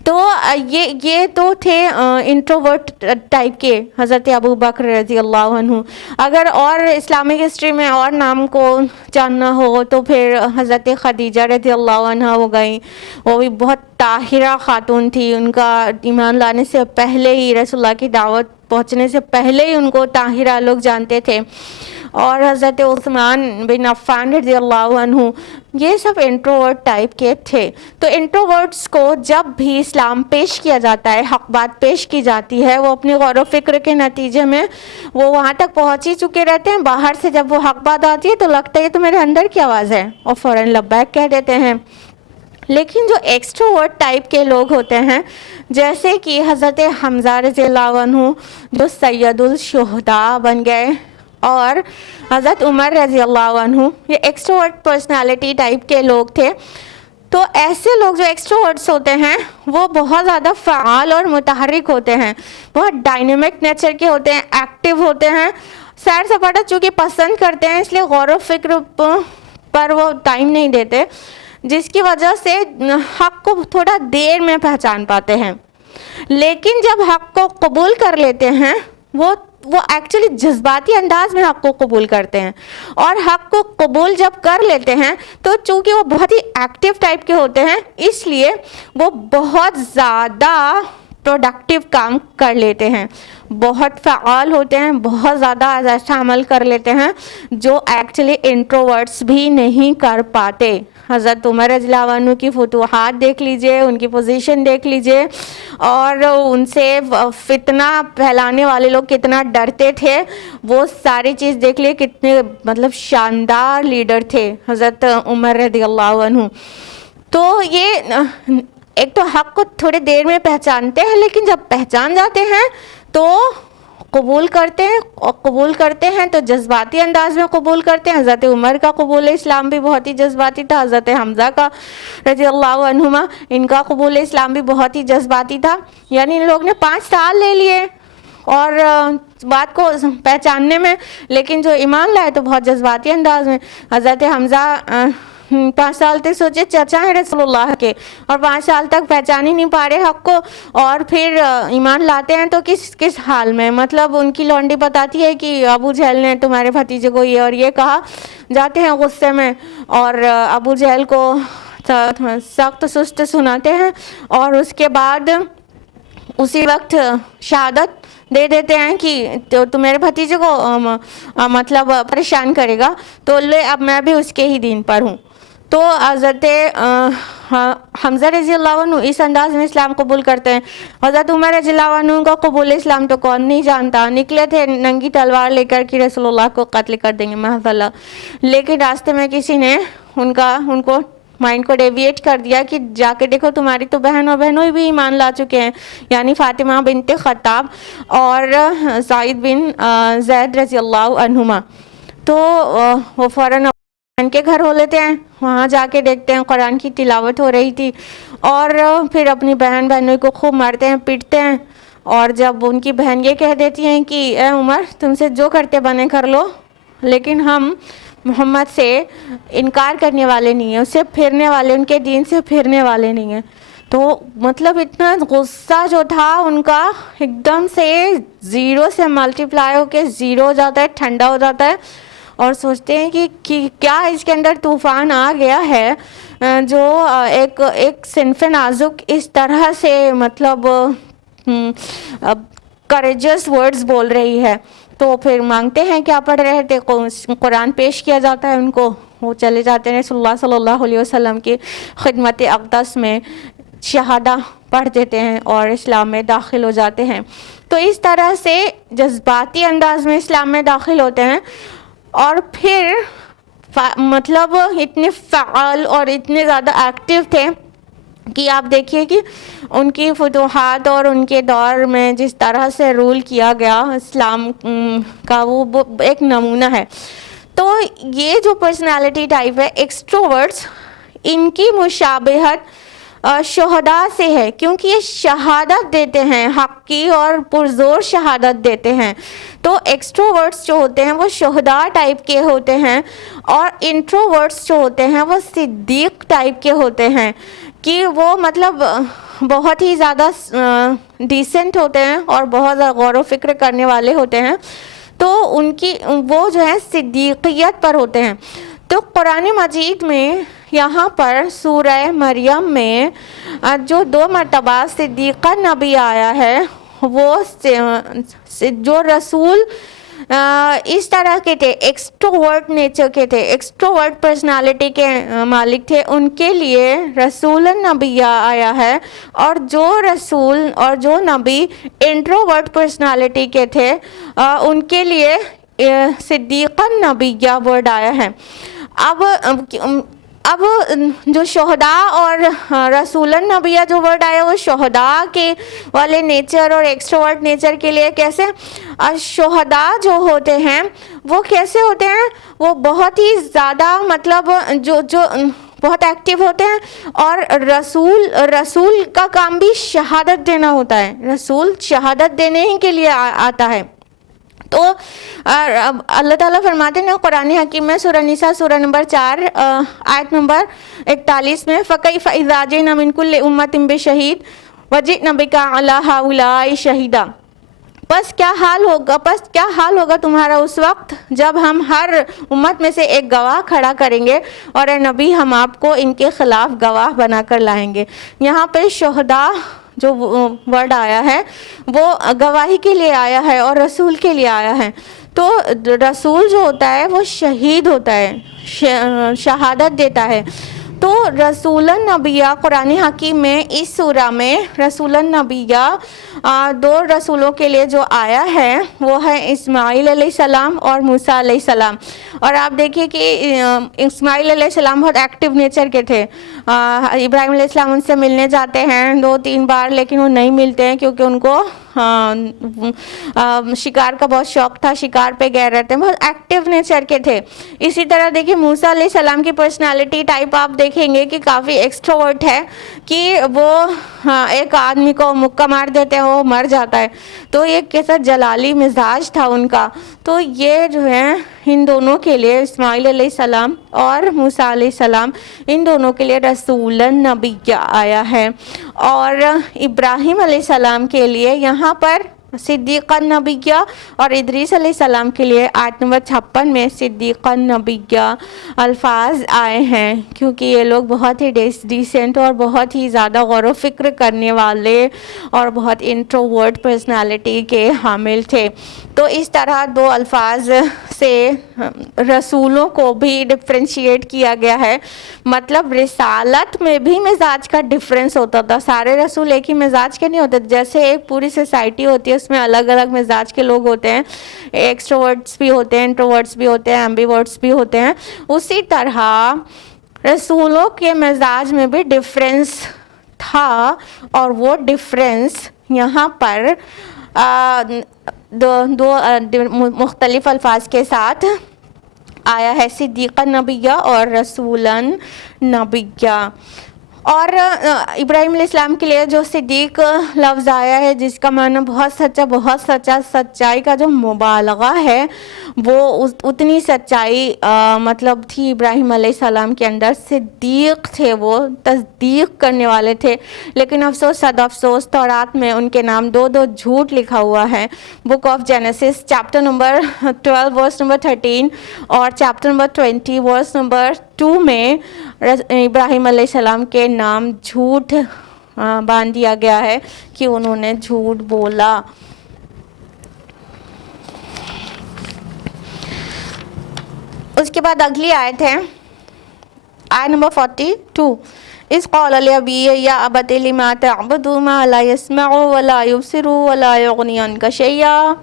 تو یہ تو تھے انٹروورٹ ٹائپ کے حضرت ابو بکر رضی اللہ عنہ. اگر اور اسلامک ہسٹری میں اور نام کو جاننا ہو تو پھر حضرت خدیجہ رضی اللہ عنہ ہو گئیں. وہ بھی بہت طاہرہ خاتون تھی. ان کا ایمان لانے سے پہلے ہی, رسول اللہ کی دعوت پہنچنے سے پہلے ہی ان کو طاہرہ لوگ جانتے تھے. اور حضرت عثمان بن عفان رضی اللہ عنہ, یہ سب انٹروورٹ ٹائپ کے تھے. تو انٹروورٹس کو جب بھی اسلام پیش کیا جاتا ہے, حق بات پیش کی جاتی ہے, وہ اپنے غور و فکر کے نتیجے میں وہ وہاں تک پہنچ ہی چکے رہتے ہیں. باہر سے جب وہ حق بات آتی ہے تو لگتا ہے تو میرے اندر کی آواز ہے, اور فوراً لبیک کہہ دیتے ہیں. لیکن جو ایکسٹروورٹ ٹائپ کے لوگ ہوتے ہیں, جیسے کہ حضرت حمزہ رضی اللہ عنہ جو سید الشہداء بن گئے, اور حضرت عمر رضی اللہ عنہ, یہ ایکسٹروورٹ پرسنالٹی ٹائپ کے لوگ تھے. تو ایسے لوگ جو ایکسٹروورٹس ہوتے ہیں وہ بہت زیادہ فعال اور متحرک ہوتے ہیں، بہت ڈائنامک نیچر کے ہوتے ہیں، ایکٹیو ہوتے ہیں، سیر سپاٹا چونکہ پسند کرتے ہیں اس لیے غور و فکر پر وہ ٹائم نہیں دیتے، جس کی وجہ سے حق کو تھوڑا دیر میں پہچان پاتے ہیں۔ لیکن جب حق کو قبول کر لیتے ہیں وہ ایکچولی جذباتی انداز میں حق کو قبول کرتے ہیں، اور حق کو قبول جب کر لیتے ہیں تو چونکہ وہ بہت ہی ایکٹیو ٹائپ کے ہوتے ہیں اس لیے وہ بہت زیادہ پروڈکٹیو کام کر لیتے ہیں، بہت فعال ہوتے ہیں، بہت زیادہ ایسا عمل کر لیتے ہیں جو ایکچولی انٹروورٹس بھی نہیں کر پاتے۔ حضرت عمر رضی اللہ عنہ کی فتوحات دیکھ لیجئے، ان کی پوزیشن دیکھ لیجئے، اور ان سے فتنہ پھیلانے والے لوگ کتنا ڈرتے تھے، وہ ساری چیز دیکھ لیے، کتنے مطلب شاندار لیڈر تھے حضرت عمر رضی اللہ عنہ۔ تو یہ ایک تو حق کو تھوڑے دیر میں پہچانتے ہیں، لیکن جب پہچان جاتے ہیں تو قبول کرتے ہیں تو جذباتی انداز میں قبول کرتے ہیں۔ حضرت عمر کا قبول اسلام بھی بہت ہی جذباتی تھا، حضرت حمزہ کا رضی اللہ عنہما ان کا قبول اسلام بھی بہت ہی جذباتی تھا، یعنی ان لوگ نے 5 سال لے لیے اور بات کو پہچاننے میں، لیکن جو ایمان لائے تو بہت جذباتی انداز میں۔ حضرت حمزہ 5 سال تک سوچے چچا ہے رسول اللہ کے، اور 5 سال تک پہچان ہی نہیں پا رہے حق کو، اور پھر ایمان لاتے ہیں تو کس حال میں، مطلب ان کی لونڈی بتاتی ہے کہ ابو جہل نے تمہارے بھتیجے کو یہ اور یہ کہا، جاتے ہیں غصے میں اور ابو جہل کو سخت سست سناتے ہیں، اور اس کے بعد اسی وقت شہادت دے دیتے ہیں کہ تو میرے بھتیجے کو مطلب پریشان کرے گا، تو لے اب میں بھی اس کے ہی دین پر ہوں۔ تو حضرت حمزہ رضی اللہ عنہ اس انداز میں اسلام قبول کرتے ہیں۔ حضرت عمر رضی اللہ عنہ کا قبول اسلام تو کون نہیں جانتا، نکلے تھے ننگی تلوار لے کر کہ رسول اللہ کو قتل کر دیں گے محض اللہ، لیکن راستے میں کسی نے ان کو مائنڈ کو ڈیویٹ کر دیا کہ جا کے دیکھو تمہاری تو بہن اور بہنوں بھی ایمان لا چکے ہیں، یعنی فاطمہ بنت خطاب اور سعید بن زید رضی اللہ عنہما۔ تو وہ فوراً ان کے گھر ہو لیتے ہیں، وہاں جا کے دیکھتے ہیں قرآن کی تلاوت ہو رہی تھی، اور پھر اپنی بہنوں کو خوب مارتے ہیں پیٹتے ہیں، اور جب ان کی بہن یہ کہہ دیتی ہیں کہ اے عمر تم سے جو کرتے بنے کر لو، لیکن ہم محمد سے انکار کرنے والے نہیں ہیں، اس سے پھرنے والے، ان کے دین سے پھرنے والے نہیں ہیں، تو مطلب اتنا غصہ جو تھا ان کا ایک دم سے 0 سے ملٹیپلائی ہو کے 0 ہو جاتا ہے، ٹھنڈا ہو جاتا ہے، اور سوچتے ہیں کہ کیا اس کے اندر طوفان آ گیا ہے جو ایک صنف نازک اس طرح سے مطلب کریجس ورڈز بول رہی ہے۔ تو پھر مانگتے ہیں، کیا پڑھ رہے تھے، قرآن پیش کیا جاتا ہے ان کو، وہ چلے جاتے ہیں رسول اللہ صلی اللہ علیہ وسلم کی خدمت اقدس میں، شہادہ پڑھ دیتے ہیں اور اسلام میں داخل ہو جاتے ہیں۔ تو اس طرح سے جذباتی انداز میں اسلام میں داخل ہوتے ہیں، اور پھر مطلب اتنے فعال اور اتنے زیادہ ایکٹیو تھے کہ آپ دیکھیے کہ ان کی فتوحات اور ان کے دور میں جس طرح سے رول کیا گیا اسلام کا، وہ ایک نمونہ ہے۔ تو یہ جو پرسنالٹی ٹائپ ہے ایکسٹروورٹس، ان کی مشابہت شہداء سے ہے، کیونکہ یہ شہادت دیتے ہیں حق کی اور پرزور شہادت دیتے ہیں۔ تو ایکسٹروورٹس جو ہوتے ہیں وہ شہداء ٹائپ کے ہوتے ہیں، اور انٹروورٹس جو ہوتے ہیں وہ صدیق ٹائپ کے ہوتے ہیں، کہ وہ مطلب بہت ہی زیادہ ڈیسنٹ ہوتے ہیں اور بہت زیادہ غور و فکر کرنے والے ہوتے ہیں، تو ان کی وہ جو ہے صدیقیت پر ہوتے ہیں۔ تو قرآن مجید میں یہاں پر سورہ مریم میں جو 2 مرتبہ صدیقہ نبی آیا ہے، وہ جو رسول اس طرح کے تھے، ایکسٹروورٹ نیچر کے تھے، ایکسٹروورٹ پرسنالٹی کے مالک تھے، ان کے لیے رسول النبی آیا ہے، اور جو رسول اور جو نبی انٹروورٹ پرسنالٹی کے تھے ان کے لیے صدیق النبیہ ورڈ آیا ہے۔ اب جو شہداء اور رسول النبیہ جو ورڈ آیا وہ شہداء کے والے نیچر اور ایکسٹروورٹ نیچر کے لیے کیسے، شہداء جو ہوتے ہیں وہ کیسے ہوتے ہیں، وہ بہت ہی زیادہ مطلب جو بہت ایکٹیو ہوتے ہیں. اور رسول کا کام بھی شہادت دینا ہوتا ہے. رسول شہادت دینے ہی کے لیے آتا ہے. تو اللہ تعالیٰ فرماتے ہیں قرآن حکیم میں سورہ نساء سورہ نمبر 4 آیت نمبر 41 میں فَكَيْفَ إِذَا جِئْنَا مِنْ كُلِّ أُمَّةٍ بِشَهِيدٍ وَجِئْنَا بِكَ عَلَىٰ هَٰؤُلَاءِ شَهِيدًا. بس کیا حال ہوگا تمہارا اس وقت جب ہم ہر امت میں سے ایک گواہ کھڑا کریں گے اور اے نبی ہم آپ کو ان کے خلاف گواہ بنا کر لائیں گے. یہاں پہ شہداء جو ورڈ آیا ہے وہ گواہی کے لیے آیا ہے اور رسول کے لیے آیا ہے. تو رسول جو ہوتا ہے وہ شہید ہوتا ہے, شہادت دیتا ہے. تو رسول النبیہ قرآن حکیم میں اس سورہ میں رسول النبیہ 2 رسولوں کے لیے جو آیا ہے وہ ہے اسماعیل علیہ السلام اور موسیٰ علیہ السلام. اور آپ دیکھیے کہ اسماعیل علیہ السلام بہت ایکٹیو نیچر کے تھے. ابراہیم علیہ السلام ان سے ملنے جاتے ہیں 2-3 بار لیکن وہ نہیں ملتے ہیں کیونکہ ان کو شکار کا بہت شوق تھا, شکار پہ گئے رہتے ہیں, بہت ایکٹیو نیچر کے تھے. اسی طرح دیکھیے موسیٰ علیہ السلام کی پرسنالٹی ٹائپ آپ دیکھیں گے کہ کافی ایکسٹروورٹ ہے کہ وہ ایک آدمی کو مکہ مار دیتے ہیں وہ مر جاتا ہے. تو یہ کیسا جلالی مزاج تھا ان کا. تو یہ جو ہے ان دونوں کے لیے اسماعیل علیہ السلام اور موسیٰ علیہ السلام ان دونوں کے لیے رسول النبی آیا ہے. اور ابراہیم علیہ السلام کے لیے یہاں پر صدیق النبیہ اور ادریس علیہ السلام کے لیے آیت نمبر 56 میں صدیق النبیہ الفاظ آئے ہیں کیونکہ یہ لوگ بہت ہی ڈیسنٹ اور بہت ہی زیادہ غور و فکر کرنے والے اور بہت انٹروورٹ پرسنالٹی کے حامل تھے. تو اس طرح 2 الفاظ سے رسولوں کو بھی ڈفرینشیٹ کیا گیا ہے. مطلب رسالت میں بھی مزاج کا ڈفرینس ہوتا تھا. سارے رسول ایک ہی مزاج کے نہیں ہوتے. جیسے ایک پوری سوسائٹی ہوتی ہے اس میں الگ الگ مزاج کے لوگ ہوتے ہیں, ایکسٹروورٹس بھی ہوتے ہیں, انٹروورٹس بھی ہوتے ہیں, ایمبیورٹس بھی ہوتے ہیں. اسی طرح رسولوں کے مزاج میں بھی ڈفرینس تھا اور وہ ڈفرینس یہاں پر دو مختلف الفاظ کے ساتھ آیا ہے, صدیق النبیہ اور رسول النبیہ. اور ابراہیم علیہ السلام کے لیے جو صدیق لفظ آیا ہے جس کا معنی بہت سچا, سچائی کا جو مبالغہ ہے وہ اتنی سچائی مطلب تھی ابراہیم علیہ السلام کے اندر. صدیق تھے, وہ تصدیق کرنے والے تھے. لیکن افسوس صد افسوس تورات میں ان کے نام 2 جھوٹ لکھا ہوا ہے. Book of Genesis chapter number 12 verse number 13 اور چیپٹر نمبر 20 ورس نمبر 2 میں ابراہیم علیہ السلام کے نام جھوٹ باندھ دیا گیا ہے کہ انہوں نے جھوٹ بولا. اس کے بعد اگلی آیت ہے آیت نمبر 42. اِذْ قَالَ لِأَبِيهِ يَا أَبَتِ لِمَ تَعْبُدُ مَا لَا يَسْمَعُ وَلَا يُبْصِرُ وَلَا يُغْنِي عَنْكَ شَيْئًا.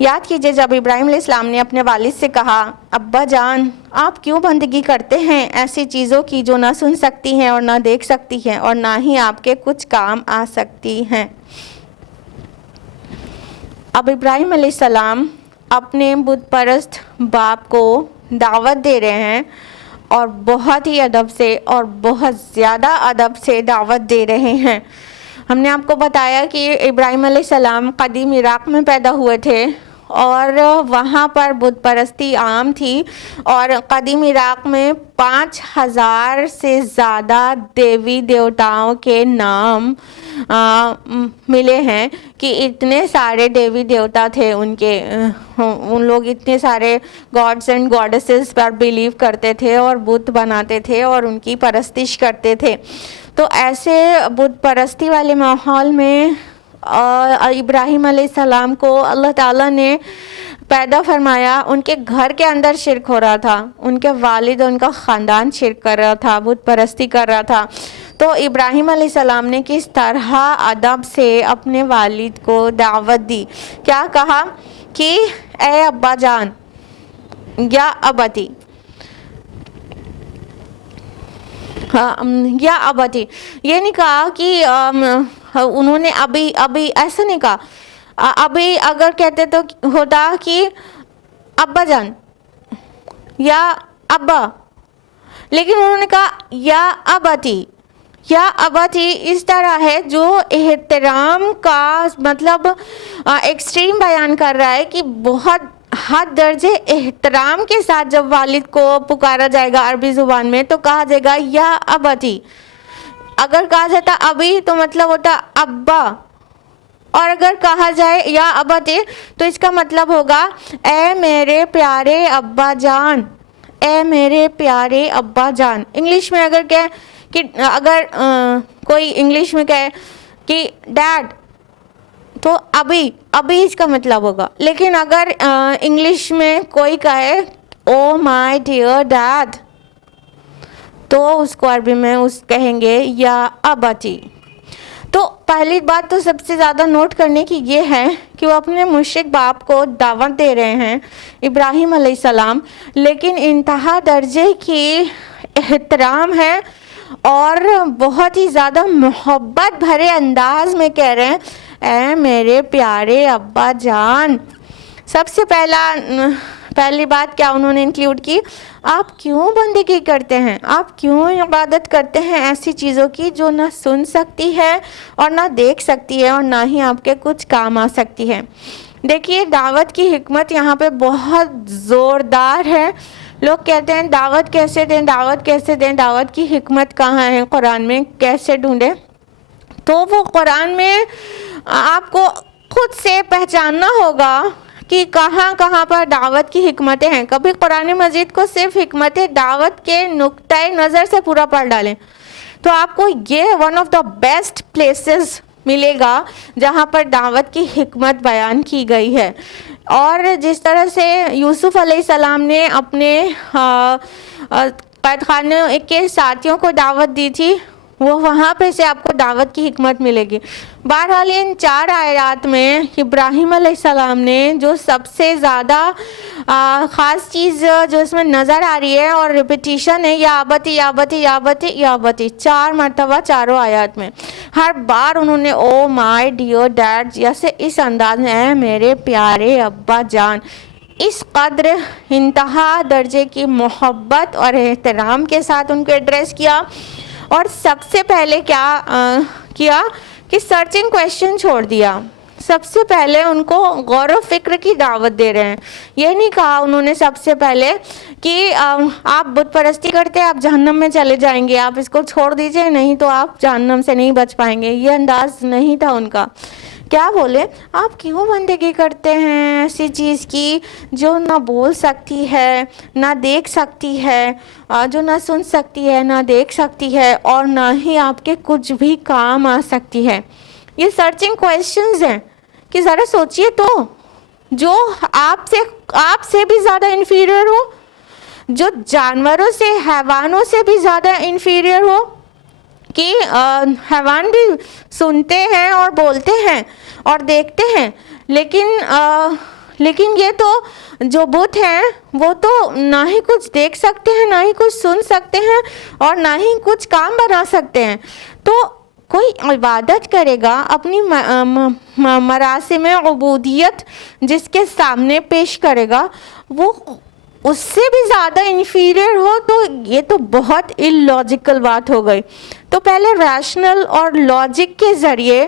یاد کیجئے جب ابراہیم علیہ السلام نے اپنے والد سے کہا ابا جان آپ کیوں بندگی کرتے ہیں ایسی چیزوں کی جو نہ سن سکتی ہیں اور نہ دیکھ سکتی ہیں اور نہ ہی آپ کے کچھ کام آ سکتی ہیں. اب ابراہیم علیہ السلام اپنے بت پرست باپ کو دعوت دے رہے ہیں اور بہت ہی ادب سے اور بہت زیادہ ادب سے دعوت دے رہے ہیں. ہم نے آپ کو بتایا کہ ابراہیم علیہ السلام قدیم عراق میں پیدا ہوئے تھے اور وہاں پر بت پرستی عام تھی اور قدیم عراق میں 5000 سے زیادہ دیوی دیوتاؤں کے نام ملے ہیں کہ اتنے سارے دیوی دیوتا تھے ان لوگ اتنے سارے gods and goddesses per believe کرتے تھے اور بت بناتے تھے اور ان کی پرستش کرتے تھے. تو ایسے بت پرستی والے ماحول میں ابراہیم علیہ السلام کو اللہ تعالیٰ نے پیدا فرمایا. ان کے گھر کے اندر شرک ہو رہا تھا, ان کے والد اور ان کا خاندان شرک کر رہا تھا, بت پرستی کر رہا تھا. تو ابراہیم علیہ السلام نے کس طرح ادب سے اپنے والد کو دعوت دی. کیا کہا کہ اے ابا جان یا ابتی, یا ابتی. یہ نہیں کہا کہ انہوں نے ابھی ایسا نہیں کہا. ابھی اگر کہتے تو ہوتا کہ ابا جان یا ابا, لیکن انہوں نے کہا یا ابتی. یا ابتی اس طرح ہے جو احترام کا مطلب ایکسٹریم بیان کر رہا ہے کہ بہت حد درجے احترام کے ساتھ جب والد کو پکارا جائے گا عربی زبان میں تو کہا جائے گا یا ابتی. اگر کہا جاتا ابھی تو مطلب ہوتا ابا, اور اگر کہا جائے یا ابتی تو اس کا مطلب ہوگا اے میرے پیارے ابا جان, اے میرے پیارے ابا جان. انگلش میں اگر کہے کہ اگر کوئی انگلش میں کہے کہ ڈیڈ تو ابھی اس کا مطلب ہوگا. لیکن اگر انگلش میں کوئی کہے او مائی ڈیئر ڈیڈ تو اس کو عربی میں کہیں گے یا ابتی. تو پہلی بات تو سب سے زیادہ نوٹ کرنے کی یہ ہے کہ وہ اپنے مشرک باپ کو دعوت دے رہے ہیں ابراہیم علیہ السلام, لیکن انتہا درجے کی احترام ہے اور بہت ہی زیادہ محبت بھرے انداز میں کہہ رہے ہیں اے میرے پیارے ابا جان. سب سے پہلی بات کیا انہوں نے انکلیوڈ کی, آپ کیوں بندگی کرتے ہیں, آپ کیوں عبادت کرتے ہیں ایسی چیزوں کی جو نہ سن سکتی ہے اور نہ دیکھ سکتی ہے اور نہ ہی آپ کے کچھ کام آ سکتی ہے. دیکھیے دعوت کی حکمت یہاں پہ بہت زوردار ہے. لوگ کہتے ہیں دعوت کیسے دیں, دعوت کیسے دیں, دعوت کی حکمت کہاں ہے قرآن میں, کیسے ڈھونڈیں؟ تو وہ قرآن میں آپ کو خود سے پہچاننا ہوگا کہ کہاں کہاں پر دعوت کی حکمتیں ہیں. کبھی قرآن مجید کو صرف حکمت دعوت کے نقطۂ نظر سے پورا پڑھ ڈالیں تو آپ کو یہ one of the best places ملے گا جہاں پر دعوت کی حکمت بیان کی گئی ہے. اور جس طرح سے یوسف علیہ السلام نے اپنے قید خانے کے ساتھیوں کو دعوت دی تھی, وہ وہاں پہ سے آپ کو دعوت کی حکمت ملے گی. بہرحال ان 4 آیات میں ابراہیم علیہ السلام نے جو سب سے زیادہ خاص چیز جو اس میں نظر آ رہی ہے اور ریپیٹیشن ہے یا آبتی یا آبتی یا آبتی یا آبتی 4 مرتبہ چاروں آیات میں, ہر بار انہوں نے او مائی ڈیئر ڈیڈ جیسے اس انداز میں اے میرے پیارے ابا جان, اس قدر انتہا درجے کی محبت اور احترام کے ساتھ ان کو ایڈریس کیا. اور سب سے پہلے کیا کہ سرچنگ کویشچن چھوڑ دیا. سب سے پہلے ان کو غور و فکر کی دعوت دے رہے ہیں. یہ نہیں کہا انہوں نے سب سے پہلے کہ آپ بت پرستی کرتے آپ جہنم میں چلے جائیں گے, آپ اس کو چھوڑ دیجئے نہیں تو آپ جہنم سے نہیں بچ پائیں گے. یہ انداز نہیں تھا ان کا. کیا بولے, آپ کیوں بندگی کرتے ہیں ایسی چیز کی جو نہ بول سکتی ہے نہ دیکھ سکتی ہے, جو نہ سن سکتی ہے نہ دیکھ سکتی ہے اور نہ ہی آپ کے کچھ بھی کام آ سکتی ہے. یہ سرچنگ کویشچنز ہیں کہ ذرا سوچئے تو, جو آپ سے بھی زیادہ انفیریئر ہو, جو جانوروں سے حیوانوں سے بھی زیادہ انفیریئر ہو, کہ حیوان بھی سنتے ہیں اور بولتے ہیں اور دیکھتے ہیں, لیکن یہ تو جو بت ہیں وہ تو نہ ہی کچھ دیکھ سکتے ہیں نہ ہی کچھ سن سکتے ہیں اور نہ ہی کچھ کام بنا سکتے ہیں. تو کوئی عبادت کرے گا اپنی مراسم عبودیت جس کے سامنے پیش کرے گا, وہ اس سے بھی زیادہ انفیریئر ہو تو یہ تو بہت اللاجیکل بات ہو گئی. تو پہلے ریشنل اور لاجک کے ذریعے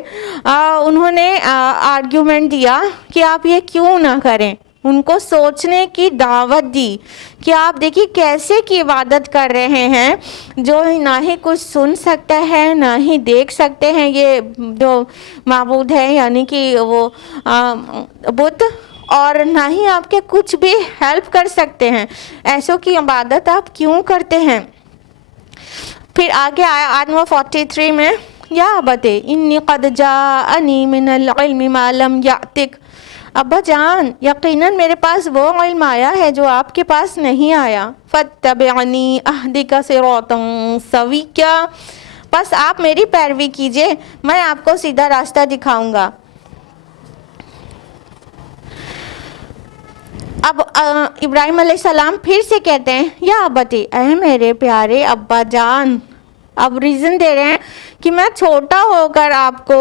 انہوں نے آرگیومنٹ دیا کہ آپ یہ کیوں نہ کریں, ان کو سوچنے کی دعوت دی کہ آپ دیکھیے کیسے کی عبادت کر رہے ہیں جو نہ ہی کچھ سن سکتا ہے نہ ہی دیکھ سکتے ہیں, یہ جو معبود ہے یعنی کہ وہ بت, اور نہ ہی آپ کے کچھ بھی ہیلپ کر سکتے ہیں. ایسوں کی عبادت آپ کیوں کرتے ہیں؟ پھر آگے آیا آیت نمبر 43 میں یا ابتی انی قد جاءنی من العلم ما لم یأتک, ابا جان یقیناً میرے پاس وہ علم آیا ہے جو آپ کے پاس نہیں آیا. فاتبعنی اہدک صراطا سویا, بس آپ میری پیروی کیجئے میں آپ کو سیدھا راستہ دکھاؤں گا. اب ابراہیم علیہ السلام پھر سے کہتے ہیں یا ابتی, اے میرے پیارے ابا جان. اب ریزن دے رہے ہیں کہ میں چھوٹا ہو کر آپ کو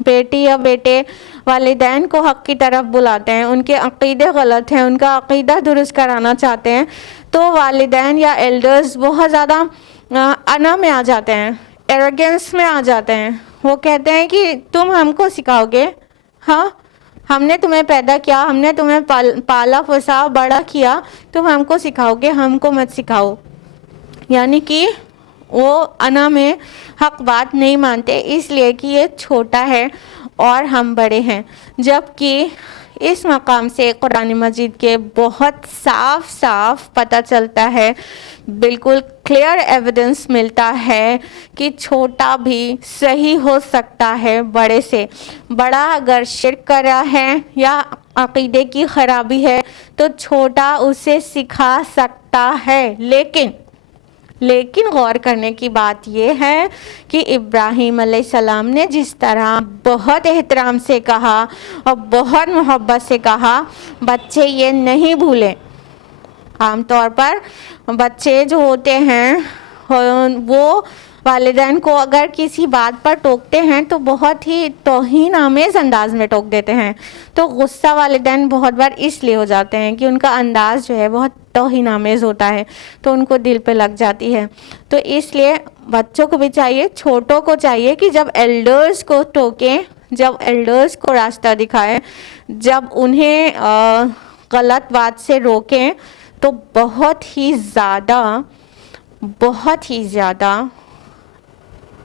بیٹی یا بیٹے والدین کو حق کی طرف بلاتے ہیں، ان کے عقیدے غلط ہیں، ان کا عقیدہ درست کرانا چاہتے ہیں، تو والدین یا ایلڈرز بہت زیادہ انا میں آ جاتے ہیں، ایروگنس میں آ جاتے ہیں۔ وہ کہتے ہیں کہ تم ہم کو سکھاؤ گے؟ ہاں، ہم نے تمہیں پیدا کیا، ہم نے تمہیں پالا پوسا بڑا کیا، تم ہم کو سکھاؤ گے؟ ہم کو مت سکھاؤ۔ یعنی کہ وہ انا میں حق بات نہیں مانتے، اس لیے کہ یہ چھوٹا ہے اور ہم بڑے ہیں، جبکہ اس مقام سے قرآن مجید کے بہت صاف صاف پتہ چلتا ہے، بالکل کلیئر ایویڈنس ملتا ہے کہ چھوٹا بھی صحیح ہو سکتا ہے بڑے سے۔ بڑا اگر شرک کر رہا ہے یا عقیدے کی خرابی ہے تو چھوٹا اسے سکھا سکتا ہے، لیکن غور کرنے کی بات یہ ہے کہ ابراہیم علیہ السلام نے جس طرح بہت احترام سے کہا اور بہت محبت سے کہا، بچے یہ نہیں بھولیں۔ عام طور پر بچے جو ہوتے ہیں وہ والدین کو اگر کسی بات پر ٹوکتے ہیں تو بہت ہی توہین آمیز انداز میں ٹوک دیتے ہیں، تو غصہ والدین بہت بار اس لیے ہو جاتے ہیں کہ ان کا انداز جو ہے بہت توہین آمیز ہوتا ہے، تو ان کو دل پہ لگ جاتی ہے۔ تو اس لیے بچوں کو بھی چاہیے، چھوٹوں کو چاہیے کہ جب ایلڈرز کو ٹوکیں، جب ایلڈرز کو راستہ دکھائیں، جب انہیں غلط بات سے روکیں تو بہت ہی زیادہ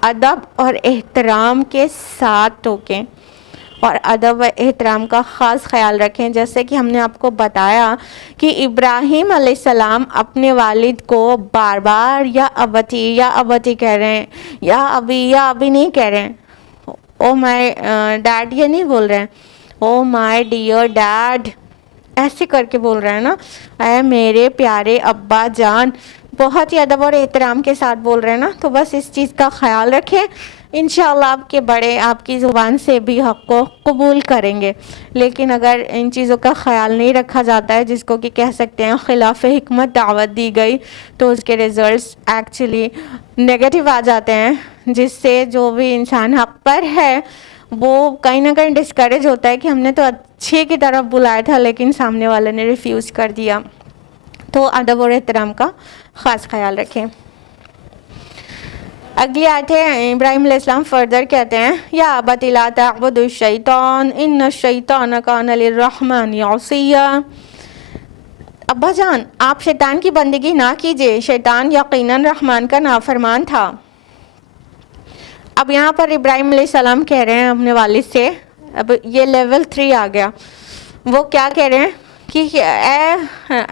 ادب اور احترام کے ساتھ ٹوکیں، اور ادب و احترام کا خاص خیال رکھیں۔ جیسے کہ ہم نے آپ کو بتایا کہ ابراہیم علیہ السلام اپنے والد کو بار بار یا ابتی کہہ رہے ہیں، یا ابی نہیں کہہ رہے ہیں، او مائی ڈیڈ یہ نہیں بول رہے ہیں، او مائی ڈیئر ڈیڈ ایسے کر کے بول رہے ہیں نا، اے میرے پیارے ابا جان، بہت ہی ادب اور احترام کے ساتھ بول رہے ہیں نا۔ تو بس اس چیز کا خیال رکھیں، انشاءاللہ آپ کے بڑے آپ کی زبان سے بھی حق کو قبول کریں گے۔ لیکن اگر ان چیزوں کا خیال نہیں رکھا جاتا ہے، جس کو کہ کہہ سکتے ہیں خلاف حکمت دعوت دی گئی، تو اس کے ریزلٹس ایکچولی نیگیٹو آ جاتے ہیں، جس سے جو بھی انسان حق پر ہے وہ کہیں نہ کہیں ڈسکریج ہوتا ہے کہ ہم نے تو اچھے کی طرف بلایا تھا لیکن سامنے والے نے ریفیوز کر دیا۔ تو ادب اور احترام کا خاص خیال رکھیں۔ اگلی آیت ہے، ابراہیم علیہ السلام فردر کہتے ہیں، یا ابت لا تعبدوا الشیطان ان الشیطان کان للرحمن عصیا۔ ابا جان، آپ شیطان کی بندگی نہ کیجیے، شیطان یقیناً رحمان کا نافرمان تھا۔ اب یہاں پر ابراہیم علیہ السلام کہہ رہے ہیں اپنے والد سے، اب یہ لیول 3 آ گیا، وہ کیا کہہ رہے ہیں کہ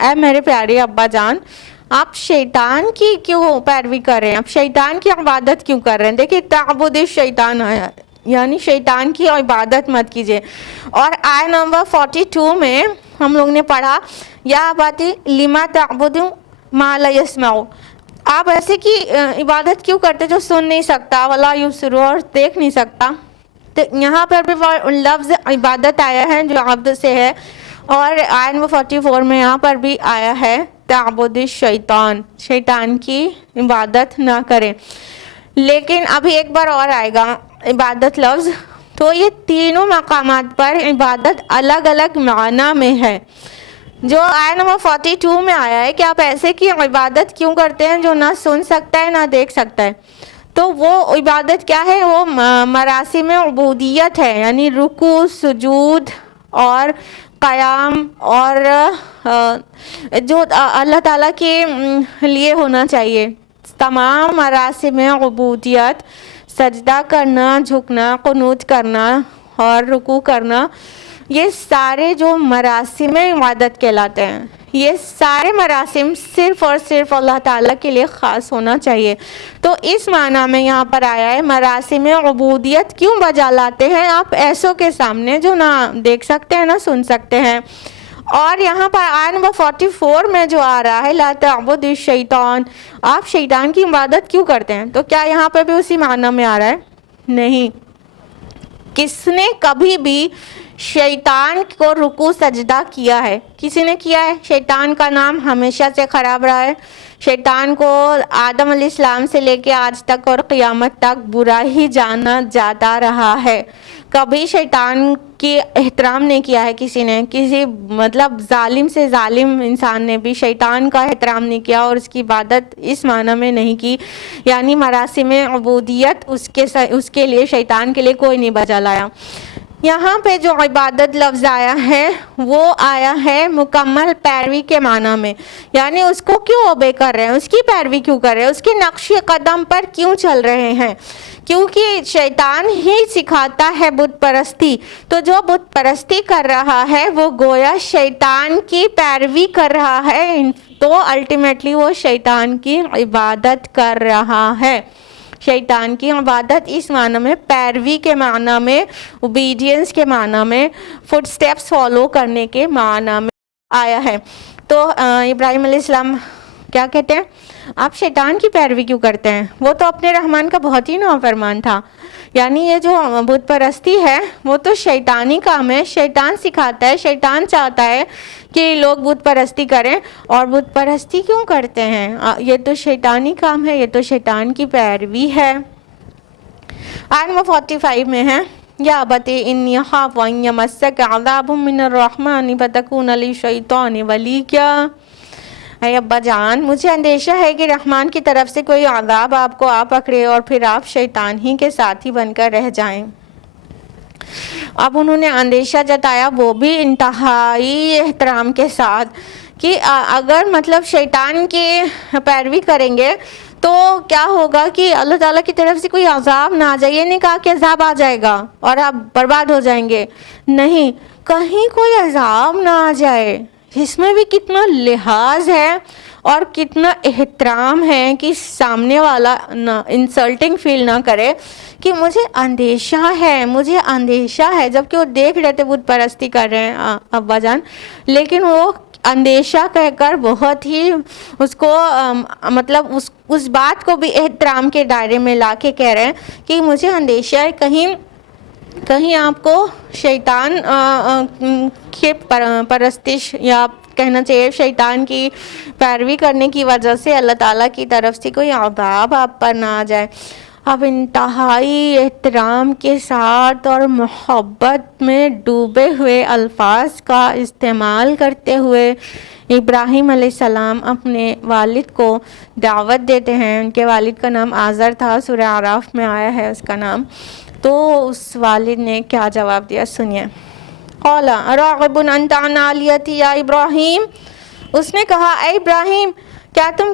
اے میرے پیارے ابا جان، آپ شیطان کی کیوں پیروی کر رہے ہیں، آپ شیطان کی عبادت کیوں کر رہے ہیں؟ دیکھیں تعبد الشیطان آیا، یعنی شیطان کی عبادت مت کیجیے۔ اور آیت نمبر 42 میں ہم لوگ نے پڑھا، یا اباتی لما تعبد ما لا یسمع، آپ ایسے کی عبادت کیوں کرتے جو سن نہیں سکتا، ولا یبصر، اور دیکھ نہیں سکتا۔ تو یہاں پر بھی لفظ عبادت آیا ہے جو عبد سے ہے، اور آیت نمبر 44 میں یہاں پر بھی آیا ہے تعبد الشیطان، شیطان کی عبادت نہ کریں۔ لیکن ابھی ایک بار اور آئے گا عبادت لفظ، تو یہ تینوں مقامات پر عبادت الگ الگ معنی میں ہے۔ جو آیت نمبر 42 میں آیا ہے کہ آپ ایسے کی عبادت کیوں کرتے ہیں جو نہ سن سکتا ہے نہ دیکھ سکتا ہے، تو وہ عبادت کیا ہے؟ وہ مراسم عبودیت ہے، یعنی رکوع، سجود اور قیام، اور جو اللہ تعالیٰ کے لیے ہونا چاہیے تمام مراسم عبودیت، سجدہ کرنا، جھکنا، قنوت کرنا اور رکوع کرنا، یہ سارے جو مراسم عبادت کہلاتے ہیں، یہ سارے مراسم صرف اور صرف اللہ تعالیٰ کے لیے خاص ہونا چاہیے۔ تو اس معنی میں یہاں پر آیا ہے مراسم عبودیت کیوں بجا لاتے ہیں آپ ایسوں کے سامنے جو نہ دیکھ سکتے ہیں نہ سن سکتے ہیں۔ اور یہاں پر آیت نمبر 44 میں جو آ رہا ہے لا تعبد الشیطان، آپ شیطان کی عبادت کیوں کرتے ہیں، تو کیا یہاں پہ بھی اسی معنی میں آ رہا ہے؟ نہیں۔ کس نے کبھی بھی شیطان کو رکوع سجدہ کیا ہے؟ کسی نے کیا ہے؟ شیطان کا نام ہمیشہ سے خراب رہا ہے، شیطان کو آدم علیہ السلام سے لے کے آج تک اور قیامت تک برا ہی جانا جاتا رہا ہے۔ کبھی شیطان کی احترام نہیں کیا ہے کسی نے، کسی مطلب ظالم سے ظالم انسان نے بھی شیطان کا احترام نہیں کیا اور اس کی عبادت اس معنی میں نہیں کی، یعنی مراسم عبودیت اس کے لیے شیطان کے لیے کوئی نہیں بجا لایا۔ یہاں پہ جو عبادت لفظ آیا ہے وہ آیا ہے مکمل پیروی کے معنی میں، یعنی اس کو کیوں اوبے کر رہے ہیں، اس کی پیروی کیوں کر رہے ہیں، اس کے نقش قدم پر کیوں چل رہے ہیں، کیونکہ شیطان ہی سکھاتا ہے بت پرستی، تو جو بت پرستی کر رہا ہے وہ گویا شیطان کی پیروی کر رہا ہے، تو الٹیمیٹلی وہ شیطان کی عبادت کر رہا ہے۔ شیطان کی عبادت اس معنی میں پیروی کے معنی میں، اوبیڈینس کے معنی میں، فٹ سٹیپس فالو کرنے کے معنی میں آیا ہے۔ تو ابراہیم علیہ السلام کیا کہتے ہیں، آپ شیطان کی پیروی کیوں کرتے ہیں، وہ تو اپنے رحمان کا بہت ہی نافرمان تھا، یعنی یہ جو بت پرستی ہے وہ تو شیطانی کام ہے، شیطان سکھاتا ہے، شیطان چاہتا ہے کہ لوگ بت پرستی کریں، اور بت پرستی کیوں کرتے ہیں، یہ تو شیطانی کام ہے، یہ تو شیطان کی پیروی ہے۔ آیت نمبر 45 میں ہے، یا ابتی انی اخاف ان یمسک عذاب من الرحمن فتکون للشیطان ولیا، اے ابا جان مجھے اندیشہ ہے کہ رحمان کی طرف سے کوئی عذاب آپ کو آ پکڑے اور پھر آپ شیطان ہی کے ساتھی بن کر رہ جائیں۔ اب انہوں نے اندیشہ جتایا وہ بھی انتہائی احترام کے ساتھ کہ اگر مطلب شیطان کی پیروی کریں گے تو کیا ہوگا کہ اللہ تعالیٰ کی طرف سے کوئی عذاب نہ آ جائے، یہ نہیں کہا کہ عذاب آ جائے گا اور آپ برباد ہو جائیں گے، نہیں، کہیں کوئی عذاب نہ آ جائے۔ اس میں بھی کتنا لحاظ ہے اور کتنا احترام ہے کہ سامنے والا انسلٹنگ فیل نہ کرے کہ مجھے اندیشہ ہے، جبکہ وہ دیکھ رہے تھے بت پرستی کر رہے ہیں ابا جان، لیکن وہ اندیشہ کہہ کر بہت ہی اس کو مطلب اس بات کو بھی احترام کے دائرے میں لا کے کہہ رہے ہیں کہ مجھے اندیشہ ہے کہیں آپ کو شیطان کی پرستش یا کہنا چاہیے شیطان کی پیروی کرنے کی وجہ سے اللہ تعالیٰ کی طرف سے کوئی عذاب آپ پر نہ آ جائے۔ اب انتہائی احترام کے ساتھ اور محبت میں ڈوبے ہوئے الفاظ کا استعمال کرتے ہوئے ابراہیم علیہ السلام اپنے والد کو دعوت دیتے ہیں۔ ان کے والد کا نام آزر تھا، سورہ اعراف میں آیا ہے اس کا نام۔ تو اس والد نے کیا جواب دیا سنیے، قال راغب انت عن آلیتی یا ابراہیم، اس نے کہا اے ابراہیم کیا تم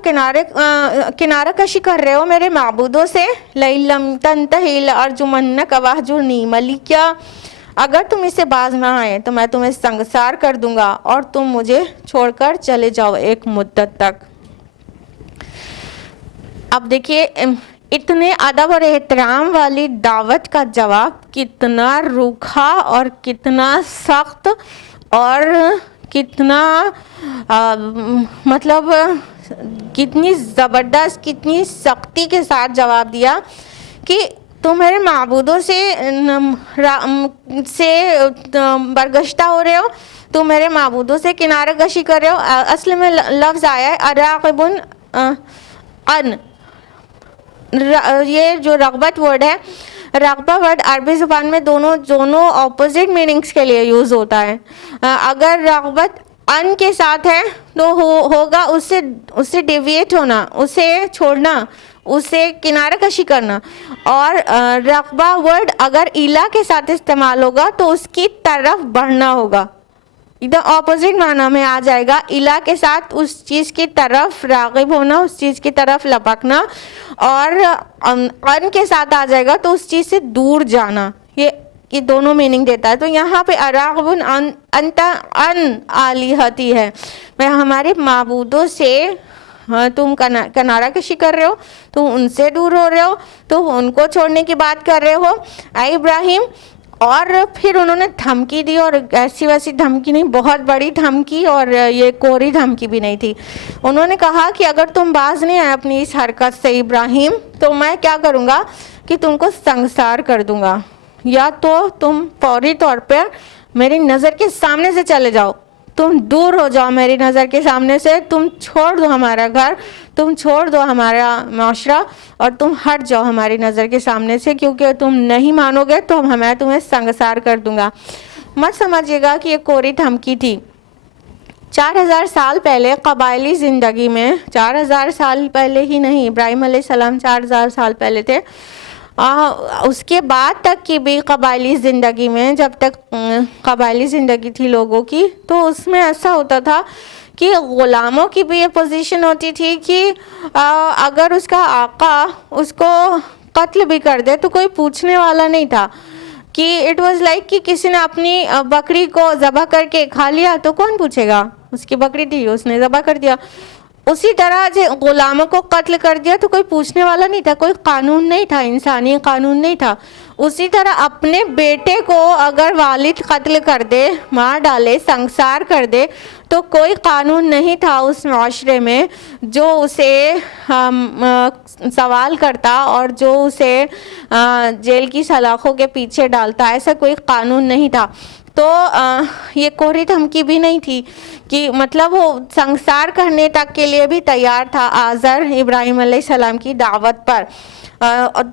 کنارہ کشی کر رہے ہو میرے معبودوں سے، لئن لم تنتہی لارجمنک واہجرنی ملیہ، اگر تم اس سے باز نہ آئے تو میں تمہیں سنگسار کر دوں گا اور تم مجھے چھوڑ کر چلے جاؤ ایک مدت تک۔ اب دیکھیے اتنے ادب اور احترام والی دعوت کا جواب کتنا روکھا اور کتنا سخت اور کتنا مطلب کتنی زبردست، کتنی سختی کے ساتھ جواب دیا کہ تم میرے معبودوں سے برگشتہ ہو رہے ہو، تم میرے معبودوں سے کنارہ کشی کر رہے ہو۔ اصل میں لفظ آیا ہے اراغب ان، یہ جو رغبت ورڈ ہے، رغبہ ورڈ عربی زبان میں دونوں اپوزٹ میننگز کے لیے یوز ہوتا ہے۔ اگر رغبت ان کے ساتھ ہے تو ہوگا اس سے ڈیویٹ ہونا، اسے چھوڑنا، اسے کنارہ کشی کرنا، اور رغبہ ورڈ اگر الا کے ساتھ استعمال ہوگا تو اس کی طرف بڑھنا ہوگا، ادھر اپوزٹ معنی میں آ جائے گا، الا کے ساتھ اس چیز کی طرف راغب ہونا، اس چیز کی طرف لپکنا، اور ان کے ساتھ آ جائے گا تو اس چیز سے دور جانا، یہ دونوں میننگ دیتا ہے۔ تو یہاں پہ اراغب انت ان آلیہتی ہے، میں ہمارے معبودوں سے تم کنارہ کشی کر رہے ہو، تم ان سے دور ہو رہے ہو، تم ان کو چھوڑنے کی بات کر رہے ہو اے ابراہیم۔ اور پھر انہوں نے دھمکی دی، اور ایسی ویسی دھمکی نہیں، بہت بڑی دھمکی، اور یہ کوری دھمکی بھی نہیں تھی۔ انہوں نے کہا کہ اگر تم باز نہیں آئے اپنی اس حرکت سے ابراہیم تو میں کیا کروں گا کہ تم کو سنگسار کر دوں گا، یا تو تم فوری طور پر میری نظر کے سامنے سے چلے جاؤ، تم دور ہو جاؤ میری نظر کے سامنے سے، تم چھوڑ دو ہمارا گھر، تم چھوڑ دو ہمارا معاشرہ، اور تم ہٹ جاؤ ہماری نظر کے سامنے سے، کیونکہ تم نہیں مانو گے تو میں تمہیں سنگسار کر دوں گا۔ مت سمجھیے گا کہ یہ کوری دھمکی تھی۔ 4000 سال پہلے قبائلی زندگی میں، 4000 سال پہلے ہی نہیں، ابراہیم علیہ السلام 4000 سال پہلے تھے، اس کے بعد تک کی بھی قبائلی زندگی میں، جب تک قبائلی زندگی تھی لوگوں کی، تو اس میں ایسا ہوتا تھا کہ غلاموں کی بھی یہ پوزیشن ہوتی تھی کہ اگر اس کا آقا اس کو قتل بھی کر دے تو کوئی پوچھنے والا نہیں تھا، کہ اٹ واز لائک کہ کسی نے اپنی بکری کو ذبح کر کے کھا لیا تو کون پوچھے گا، اس کی بکری تھی اس نے ذبح کر دیا۔ اسی طرح غلاموں کو قتل کر دیا تو کوئی پوچھنے والا نہیں تھا، کوئی قانون نہیں تھا، انسانی قانون نہیں تھا۔ اسی طرح اپنے بیٹے کو اگر والد قتل کر دے، مار ڈالے، سنگسار کر دے، تو کوئی قانون نہیں تھا اس معاشرے میں جو اسے سوال کرتا اور جو اسے جیل کی سلاخوں کے پیچھے ڈالتا، ایسا کوئی قانون نہیں تھا۔ تو یہ کوری دھمکی بھی نہیں تھی کہ مطلب وہ سنگسار کرنے تک کے لیے بھی تیار تھا آزر ابراہیم علیہ السلام کی دعوت پر۔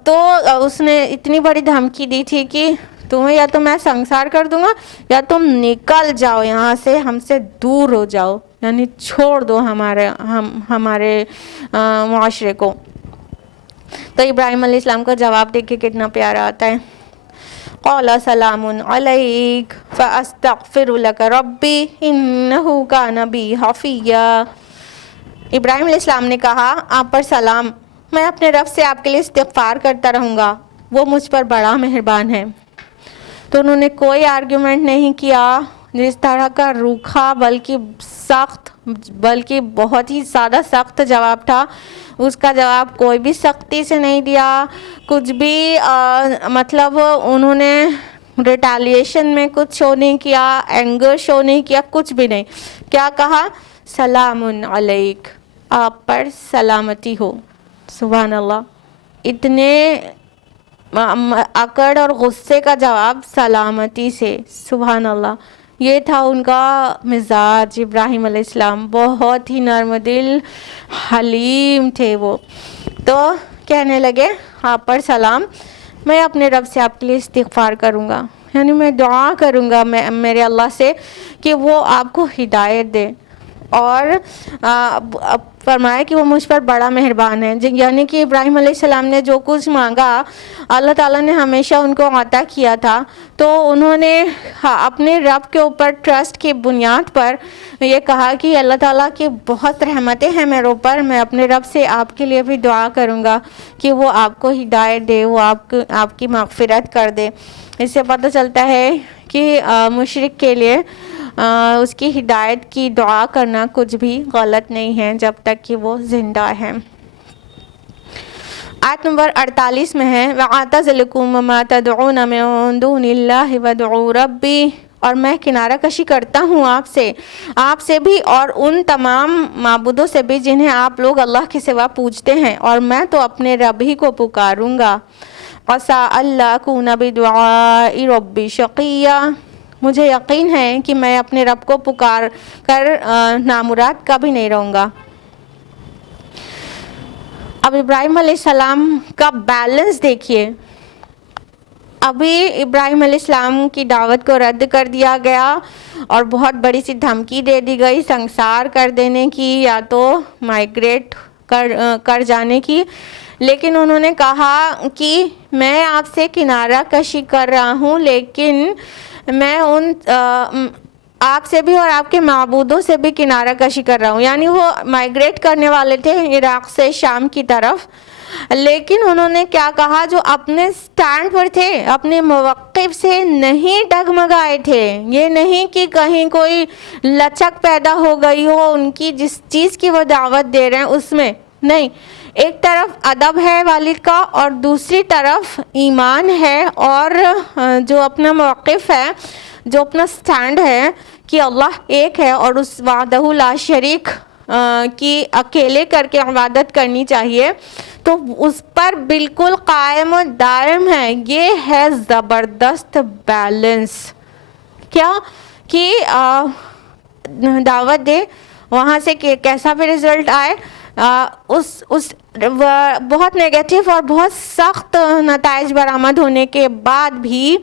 تو اس نے اتنی بڑی دھمکی دی تھی کہ تمہیں یا تو میں سنگسار کر دوں گا یا تم نکل جاؤ یہاں سے، ہم سے دور ہو جاؤ، یعنی چھوڑ دو ہمارے معاشرے کو۔ تو ابراہیم علیہ السلام کا جواب دیکھیں کتنا پیارا آتا ہے۔ قال سلام علیک فاستغفر لک ربی انہ کان بی حفیا۔ ابراہیم علیہ السلام نے کہا، آپ پر سلام، میں اپنے رب سے آپ کے لیے استغفار کرتا رہوں گا، وہ مجھ پر بڑا مہربان ہے۔ تو انہوں نے کوئی آرگیومنٹ نہیں کیا، جس طرح کا روکھا بلکہ بہت ہی زیادہ سخت جواب تھا، اس کا جواب کوئی بھی سختی سے نہیں دیا، کچھ بھی مطلب انہوں نے ریٹیلیشن میں کچھ شو نہیں کیا، اینگر شو نہیں کیا، کچھ بھی نہیں۔ کیا کہا؟ سلام علیک، آپ پر سلامتی ہو۔ سبحان اللہ، اتنے اکڑ اور غصے کا جواب سلامتی سے، سبحان اللہ۔ یہ تھا ان کا مزاج، ابراہیم علیہ السلام بہت ہی نرم دل، حلیم تھے وہ۔ تو کہنے لگے، آپ پر سلام، میں اپنے رب سے آپ کے لیے استغفار کروں گا، یعنی میں دعا کروں گا میرے اللہ سے کہ وہ آپ کو ہدایت دے، اور فرمایا کہ وہ مجھ پر بڑا مہربان ہے، یعنی کہ ابراہیم علیہ السلام نے جو کچھ مانگا اللہ تعالیٰ نے ہمیشہ ان کو عطا کیا تھا۔ تو انہوں نے اپنے رب کے اوپر ٹرسٹ کی بنیاد پر یہ کہا کہ اللہ تعالیٰ کی بہت رحمتیں ہیں میرے اوپر، میں اپنے رب سے آپ کے لیے بھی دعا کروں گا کہ وہ آپ کو ہدایت دے، وہ آپ کی مغفرت کر دے۔ اس سے پتہ چلتا ہے کہ مشرک کے لیے اس کی ہدایت کی دعا کرنا کچھ بھی غلط نہیں ہے جب تک کہ وہ زندہ ہے۔ آیت نمبر 48 میں ہے، وَأَعْتَزِلُكُمْ وَمَا تَدْعُونَ مِن دُونِ اللَّهِ وَادْعُوا رَبِّي، اور میں کنارہ کشی کرتا ہوں آپ سے بھی اور ان تمام معبودوں سے بھی جنہیں آپ لوگ اللہ کے سوا پوجتے ہیں، اور میں تو اپنے رب ہی کو پکاروں گا۔ عَسَىٰ أَلَّا أَكُونَ بِدُعَاءِ رَبِّي شَقِيًّا، مجھے یقین ہے کہ میں اپنے رب کو پکار کر نامراد کبھی نہیں رہوں گا۔ اب ابراہیم علیہ السلام کا بیلنس دیکھیے، ابھی ابراہیم علیہ السلام کی دعوت کو رد کر دیا گیا اور بہت بڑی سی دھمکی دے دی گئی سنگسار کر دینے کی یا تو مائگریٹ کر جانے کی، لیکن انہوں نے کہا کہ میں آپ سے کنارہ کشی کر رہا ہوں، لیکن میں آپ سے بھی اور آپ کے معبودوں سے بھی کنارہ کشی کر رہا ہوں، یعنی وہ مائگریٹ کرنے والے تھے عراق سے شام کی طرف، لیکن انہوں نے کیا کہا، جو اپنے سٹینڈ پر تھے، اپنے موقف سے نہیں ڈگمگائے تھے۔ یہ نہیں کہ کہیں کوئی لچک پیدا ہو گئی ہو ان کی، جس چیز کی وہ دعوت دے رہے ہیں اس میں نہیں، ایک طرف ادب ہے والد کا اور دوسری طرف ایمان ہے، اور جو اپنا موقف ہے، جو اپنا سٹینڈ ہے کہ اللہ ایک ہے اور اس وحدہ لا شریک کی اکیلے کر کے عبادت کرنی چاہیے، تو اس پر بالکل قائم و دائم ہے۔ یہ ہے زبردست بیلنس، کیا کہ دعوت دے، وہاں سے کیسا بھی رزلٹ آئے، اس بہت نیگیٹو اور بہت سخت نتائج برآمد ہونے کے بعد بھی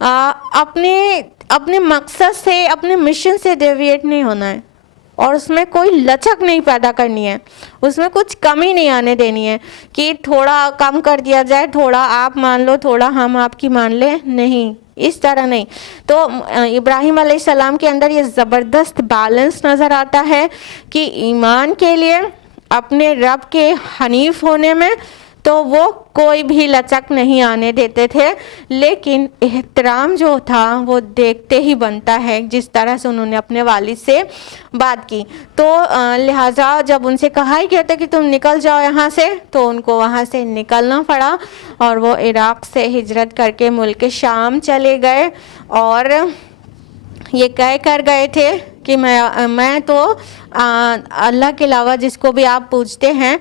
اپنے مقصد سے، اپنے مشن سے ڈیویٹ نہیں ہونا ہے، اور اس میں کوئی لچک نہیں پیدا کرنی ہے، اس میں کچھ کمی نہیں آنے دینی ہے کہ تھوڑا کم کر دیا جائے، تھوڑا آپ مان لو، تھوڑا ہم آپ کی مان لیں، نہیں، اس طرح نہیں۔ تو ابراہیم علیہ السلام کے اندر یہ زبردست بیلنس نظر آتا ہے کہ ایمان کے لیے، اپنے رب کے حنیف ہونے میں تو وہ کوئی بھی لچک نہیں آنے دیتے تھے، لیکن احترام جو تھا وہ دیکھتے ہی بنتا ہے، جس طرح سے انہوں نے اپنے والد سے بات کی۔ تو لہٰذا جب ان سے کہا ہی گیا تھا کہ تم نکل جاؤ یہاں سے، تو ان کو وہاں سے نکلنا پڑا، اور وہ عراق سے ہجرت کر کے ملک شام چلے گئے، اور یہ کہہ کر گئے تھے کہ میں تو اللہ کے علاوہ جس کو بھی آپ پوجتے ہیں،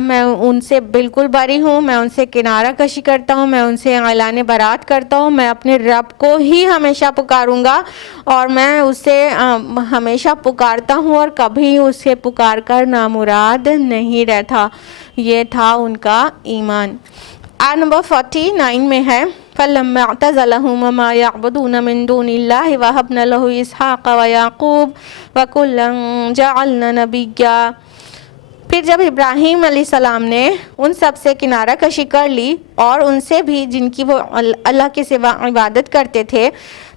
میں ان سے بالکل بری ہوں، میں ان سے کنارہ کشی کرتا ہوں، میں ان سے اعلان برات کرتا ہوں، میں اپنے رب کو ہی ہمیشہ پکاروں گا، اور میں اسے ہمیشہ پکارتا ہوں، اور کبھی اسے پکار کر نامراد نہیں رہتا۔ یہ تھا ان کا ایمان۔ آیت نمبر 49 میں ہے فَلَمَّا اعْتَزَلَهُمْ وَمَا يَعْبُدُونَ مِن دُونِ اللَّهِ وَهَبْنَا لَهُ إِسْحَاقَ وَيَعْقُوبَ وَكُلًّا جَعَلْنَا نَبِيًّا۔ پھر جب ابراہیم علیہ السلام نے ان سب سے کنارہ کشی کر لی، اور ان سے بھی جن کی وہ اللہ کے سوا عبادت کرتے تھے،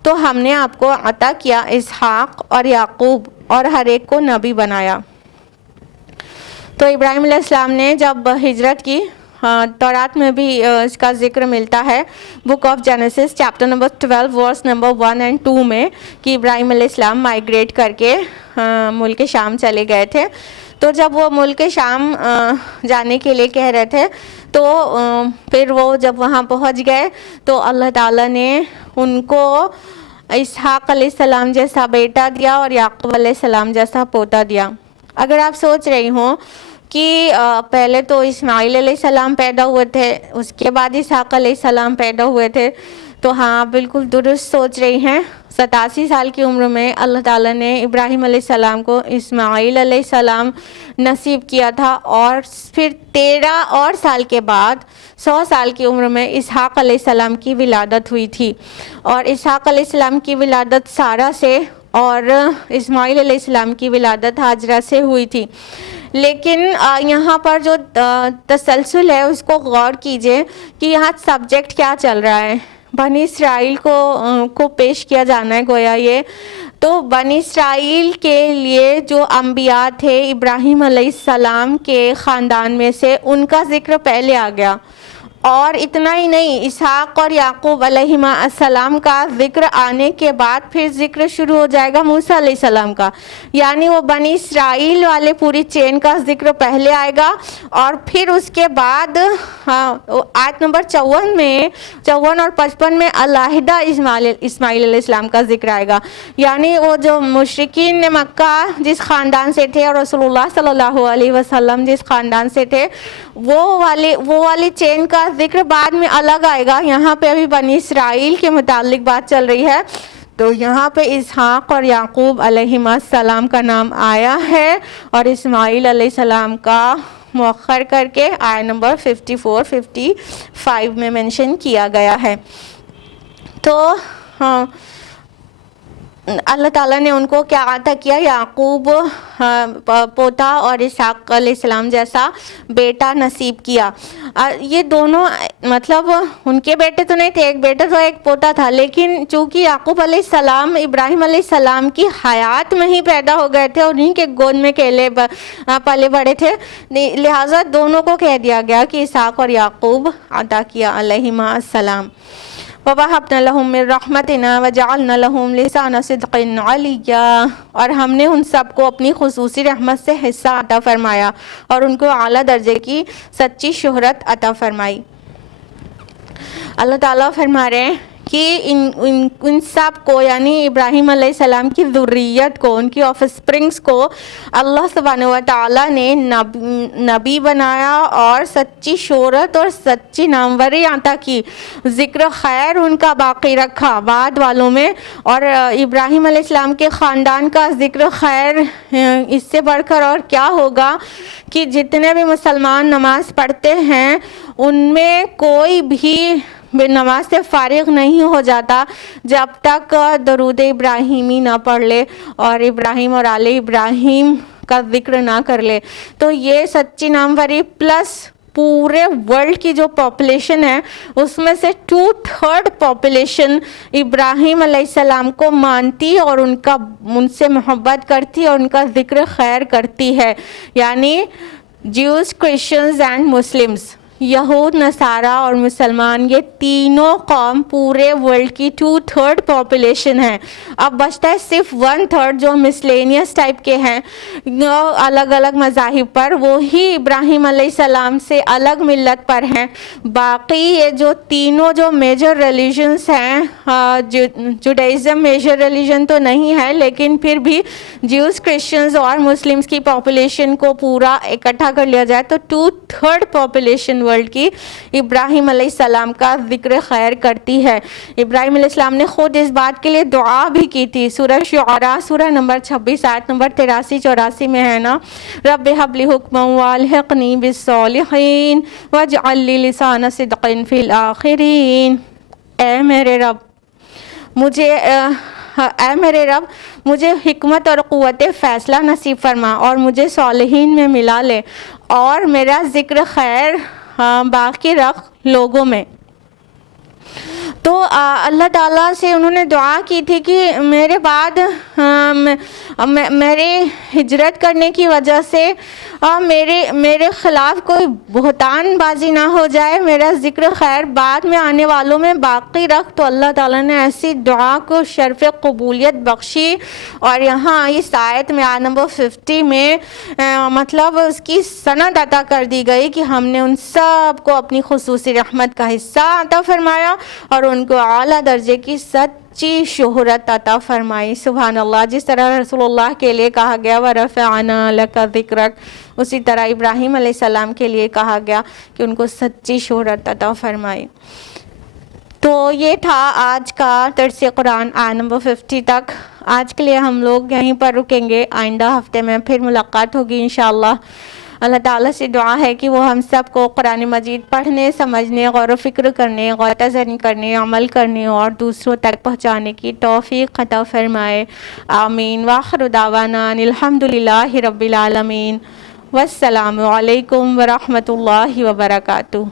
تو ہم نے آپ کو عطا کیا اسحاق اور یعقوب، اور ہر ایک کو نبی بنایا۔ تو ابراہیم علیہ السلام نے جب ہجرت کی، تورات میں بھی اس کا ذکر ملتا ہے، book of Genesis chapter number 12 verse number 1 اور 2 میں، کہ ابراہیم علیہ السلام مائیگریٹ کر کے ملک شام چلے گئے تھے۔ تو جب وہ ملک شام جانے کے لیے کہہ رہے تھے، تو پھر وہ جب وہاں پہنچ گئے تو اللہ تعالیٰ نے ان کو اسحاق علیہ السلام جیسا بیٹا دیا، اور یعقوب علیہ السلام جیسا پوتا دیا۔ اگر آپ سوچ رہی ہوں کہ پہلے تو اسماعیل علیہ السلام پیدا ہوئے تھے، اس کے بعد اسحاق علیہ السلام پیدا ہوئے تھے، تو ہاں بالکل درست سوچ رہی ہیں۔ 87 سال کی عمر میں اللہ تعالیٰ نے ابراہیم علیہ السلام کو اسماعیل علیہ السلام نصیب کیا تھا، اور پھر 13 اور سال کے بعد 100 سال کی عمر میں اسحاق علیہ السلام کی ولادت ہوئی تھی، اور اسحاق علیہ السلام کی ولادت سارہ سے، اور اسماعیل علیہ السلام کی ولادت ہاجرہ سے ہوئی تھی۔ لیکن یہاں پر جو تسلسل ہے اس کو غور کیجئے کہ یہاں سبجیکٹ کیا چل رہا ہے۔ بنی اسرائیل کو پیش کیا جانا ہے گویا یہ، تو بنی اسرائیل کے لیے جو انبیاء تھے ابراہیم علیہ السلام کے خاندان میں سے، ان کا ذکر پہلے آ گیا، اور اتنا ہی نہیں، اسحاق اور یعقوب علیہ السلام کا ذکر آنے کے بعد پھر ذکر شروع ہو جائے گا موسیٰ علیہ السلام کا، یعنی وہ بنی اسرائیل والے پوری چین کا ذکر پہلے آئے گا، اور پھر اس کے بعد آیت نمبر 54 میں 54 اور 55 میں علیحدہ اسماعیل علیہ السلام کا ذکر آئے گا، یعنی وہ جو مشرکین مکہ جس خاندان سے تھے، اور رسول اللہ صلی اللہ علیہ وسلم جس خاندان سے تھے، وہ والی چین کا ذکر بعد میں الگ آئے گا۔ یہاں پہ ابھی بنی اسرائیل کے متعلق بات چل رہی ہے، تو یہاں پہ اسحاق اور یعقوب علیہ السلام کا نام آیا ہے، اور اسماعیل علیہ السلام کا مؤخر کر کے آیت نمبر 54-55 میں منشن کیا گیا ہے۔ تو اللہ تعالیٰ نے ان کو کیا عطا کیا؟ یعقوب پوتا اور اسحاق علیہ السلام جیسا بیٹا نصیب کیا۔ یہ دونوں مطلب ان کے بیٹے تو نہیں تھے، ایک بیٹا تو ایک پوتا تھا، لیکن چونکہ یعقوب علیہ السلام ابراہیم علیہ السلام کی حیات میں ہی پیدا ہو گئے تھے، اور انہیں کے گود میں پلے بڑے تھے، لہٰذا دونوں کو کہہ دیا گیا کہ اسحاق اور یعقوب عطا کیا علیہما السلام۔ وَوَهَبْنَا لَهُم مِّن رَّحْمَتِنَا وَجَعَلْنَا لَهُمْ لِسَانَ صِدْقٍ عَلِيًّا، اور ہم نے ان سب کو اپنی خصوصی رحمت سے حصہ عطا فرمایا، اور ان کو اعلیٰ درجے کی سچی شہرت عطا فرمائی۔ اللہ تعالیٰ فرما رہے ہیں کہ ان سب کو یعنی ابراہیم علیہ السلام کی ذریت کو، ان کی آف اسپرنگس کو اللہ سبحانہ و تعالیٰ نے نبی بنایا اور سچی شہرت اور سچی ناموری عطا کی، ذکر خیر ان کا باقی رکھا بعد والوں میں. اور ابراہیم علیہ السلام کے خاندان کا ذکر خیر اس سے بڑھ کر اور کیا ہوگا کہ جتنے بھی مسلمان نماز پڑھتے ہیں ان میں کوئی بھی نماز سے فارغ نہیں ہو جاتا جب تک درود ابراہیمی نہ پڑھ لے اور ابراہیم اور آل ابراہیم کا ذکر نہ کر لے. تو یہ سچی ناموری پلس پورے ورلڈ کی جو پاپولیشن ہے اس میں سے 2/3 پاپولیشن ابراہیم علیہ السلام کو مانتی اور ان سے محبت کرتی اور ان کا ذکر خیر کرتی ہے. یعنی جیوز، کرسچنز اینڈ مسلمز، یہود، نصارہ اور مسلمان، یہ تینوں قوم پورے ورلڈ کی 2/3 پاپولیشن ہے. اب بچتا ہے صرف 1/3 جو مسلینیس ٹائپ کے ہیں الگ الگ مذاہب پر، وہی ابراہیم علیہ السلام سے الگ ملت پر ہیں. باقی یہ جو تینوں جو میجر ریلیجنس ہیں، جوڈائزم میجر ریلیجن تو نہیں ہے لیکن پھر بھی جیوز، کرسچنز اور مسلمز کی پاپولیشن کو پورا اکٹھا کر لیا جائے تو 2/3 پاپولیشن ورلڈ کی ابراہیم علیہ السلام کا ذکر خیر کرتی ہے. ابراہیم علیہ السلام نے خود اس بات کے لیے دعا بھی کی تھی. سورہ شعراء سورہ نمبر 26 آیت نمبر 83-84 میں ہے نا، رب ہب لی حکما والحقنی بالصالحین واجعل لی لسان صدق فی الآخرین. اے میرے رب مجھے حکمت اور قوت فیصلہ نصیب فرما اور مجھے صالحین میں ملا لے اور میرا ذکر خیر باقی رکھ لوگوں میں. تو اللہ تعالیٰ سے انہوں نے دعا کی تھی کہ میرے بعد میرے ہجرت کرنے کی وجہ سے میرے خلاف کوئی بہتان بازی نہ ہو جائے، میرا ذکر خیر بعد میں آنے والوں میں باقی رکھ. تو اللہ تعالیٰ نے ایسی دعا کو شرف قبولیت بخشی اور یہاں اس آیت میں آیت نمبر 50 میں مطلب اس کی سند عطا کر دی گئی کہ ہم نے ان سب کو اپنی خصوصی رحمت کا حصہ عطا فرمایا اور ان کو اعلیٰ درجے کی سچی شہرت عطا فرمائی. سبحان اللہ. جس طرح رسول اللہ کے لیے کہا گیا وَرَفَعْنَا لَكَ ذِكْرَكَ، اسی طرح ابراہیم علیہ السلام کے لیے کہا گیا کہ ان کو سچی شہرت عطا فرمائی. تو یہ تھا آج کا درس قرآن آیت نمبر 50 تک. آج کے لیے ہم لوگ یہیں پر رکیں گے، آئندہ ہفتے میں پھر ملاقات ہوگی انشاءاللہ. اللہ تعالیٰ سے دعا ہے کہ وہ ہم سب کو قرآن مجید پڑھنے، سمجھنے، غور و فکر کرنے، غور تزنی کرنے، عمل کرنے اور دوسروں تک پہنچانے کی توفیق عطا فرمائے. آمین. وآخر دعوانا الحمدللہ رب العالمین. والسلام علیکم ورحمۃ اللہ وبرکاتہ.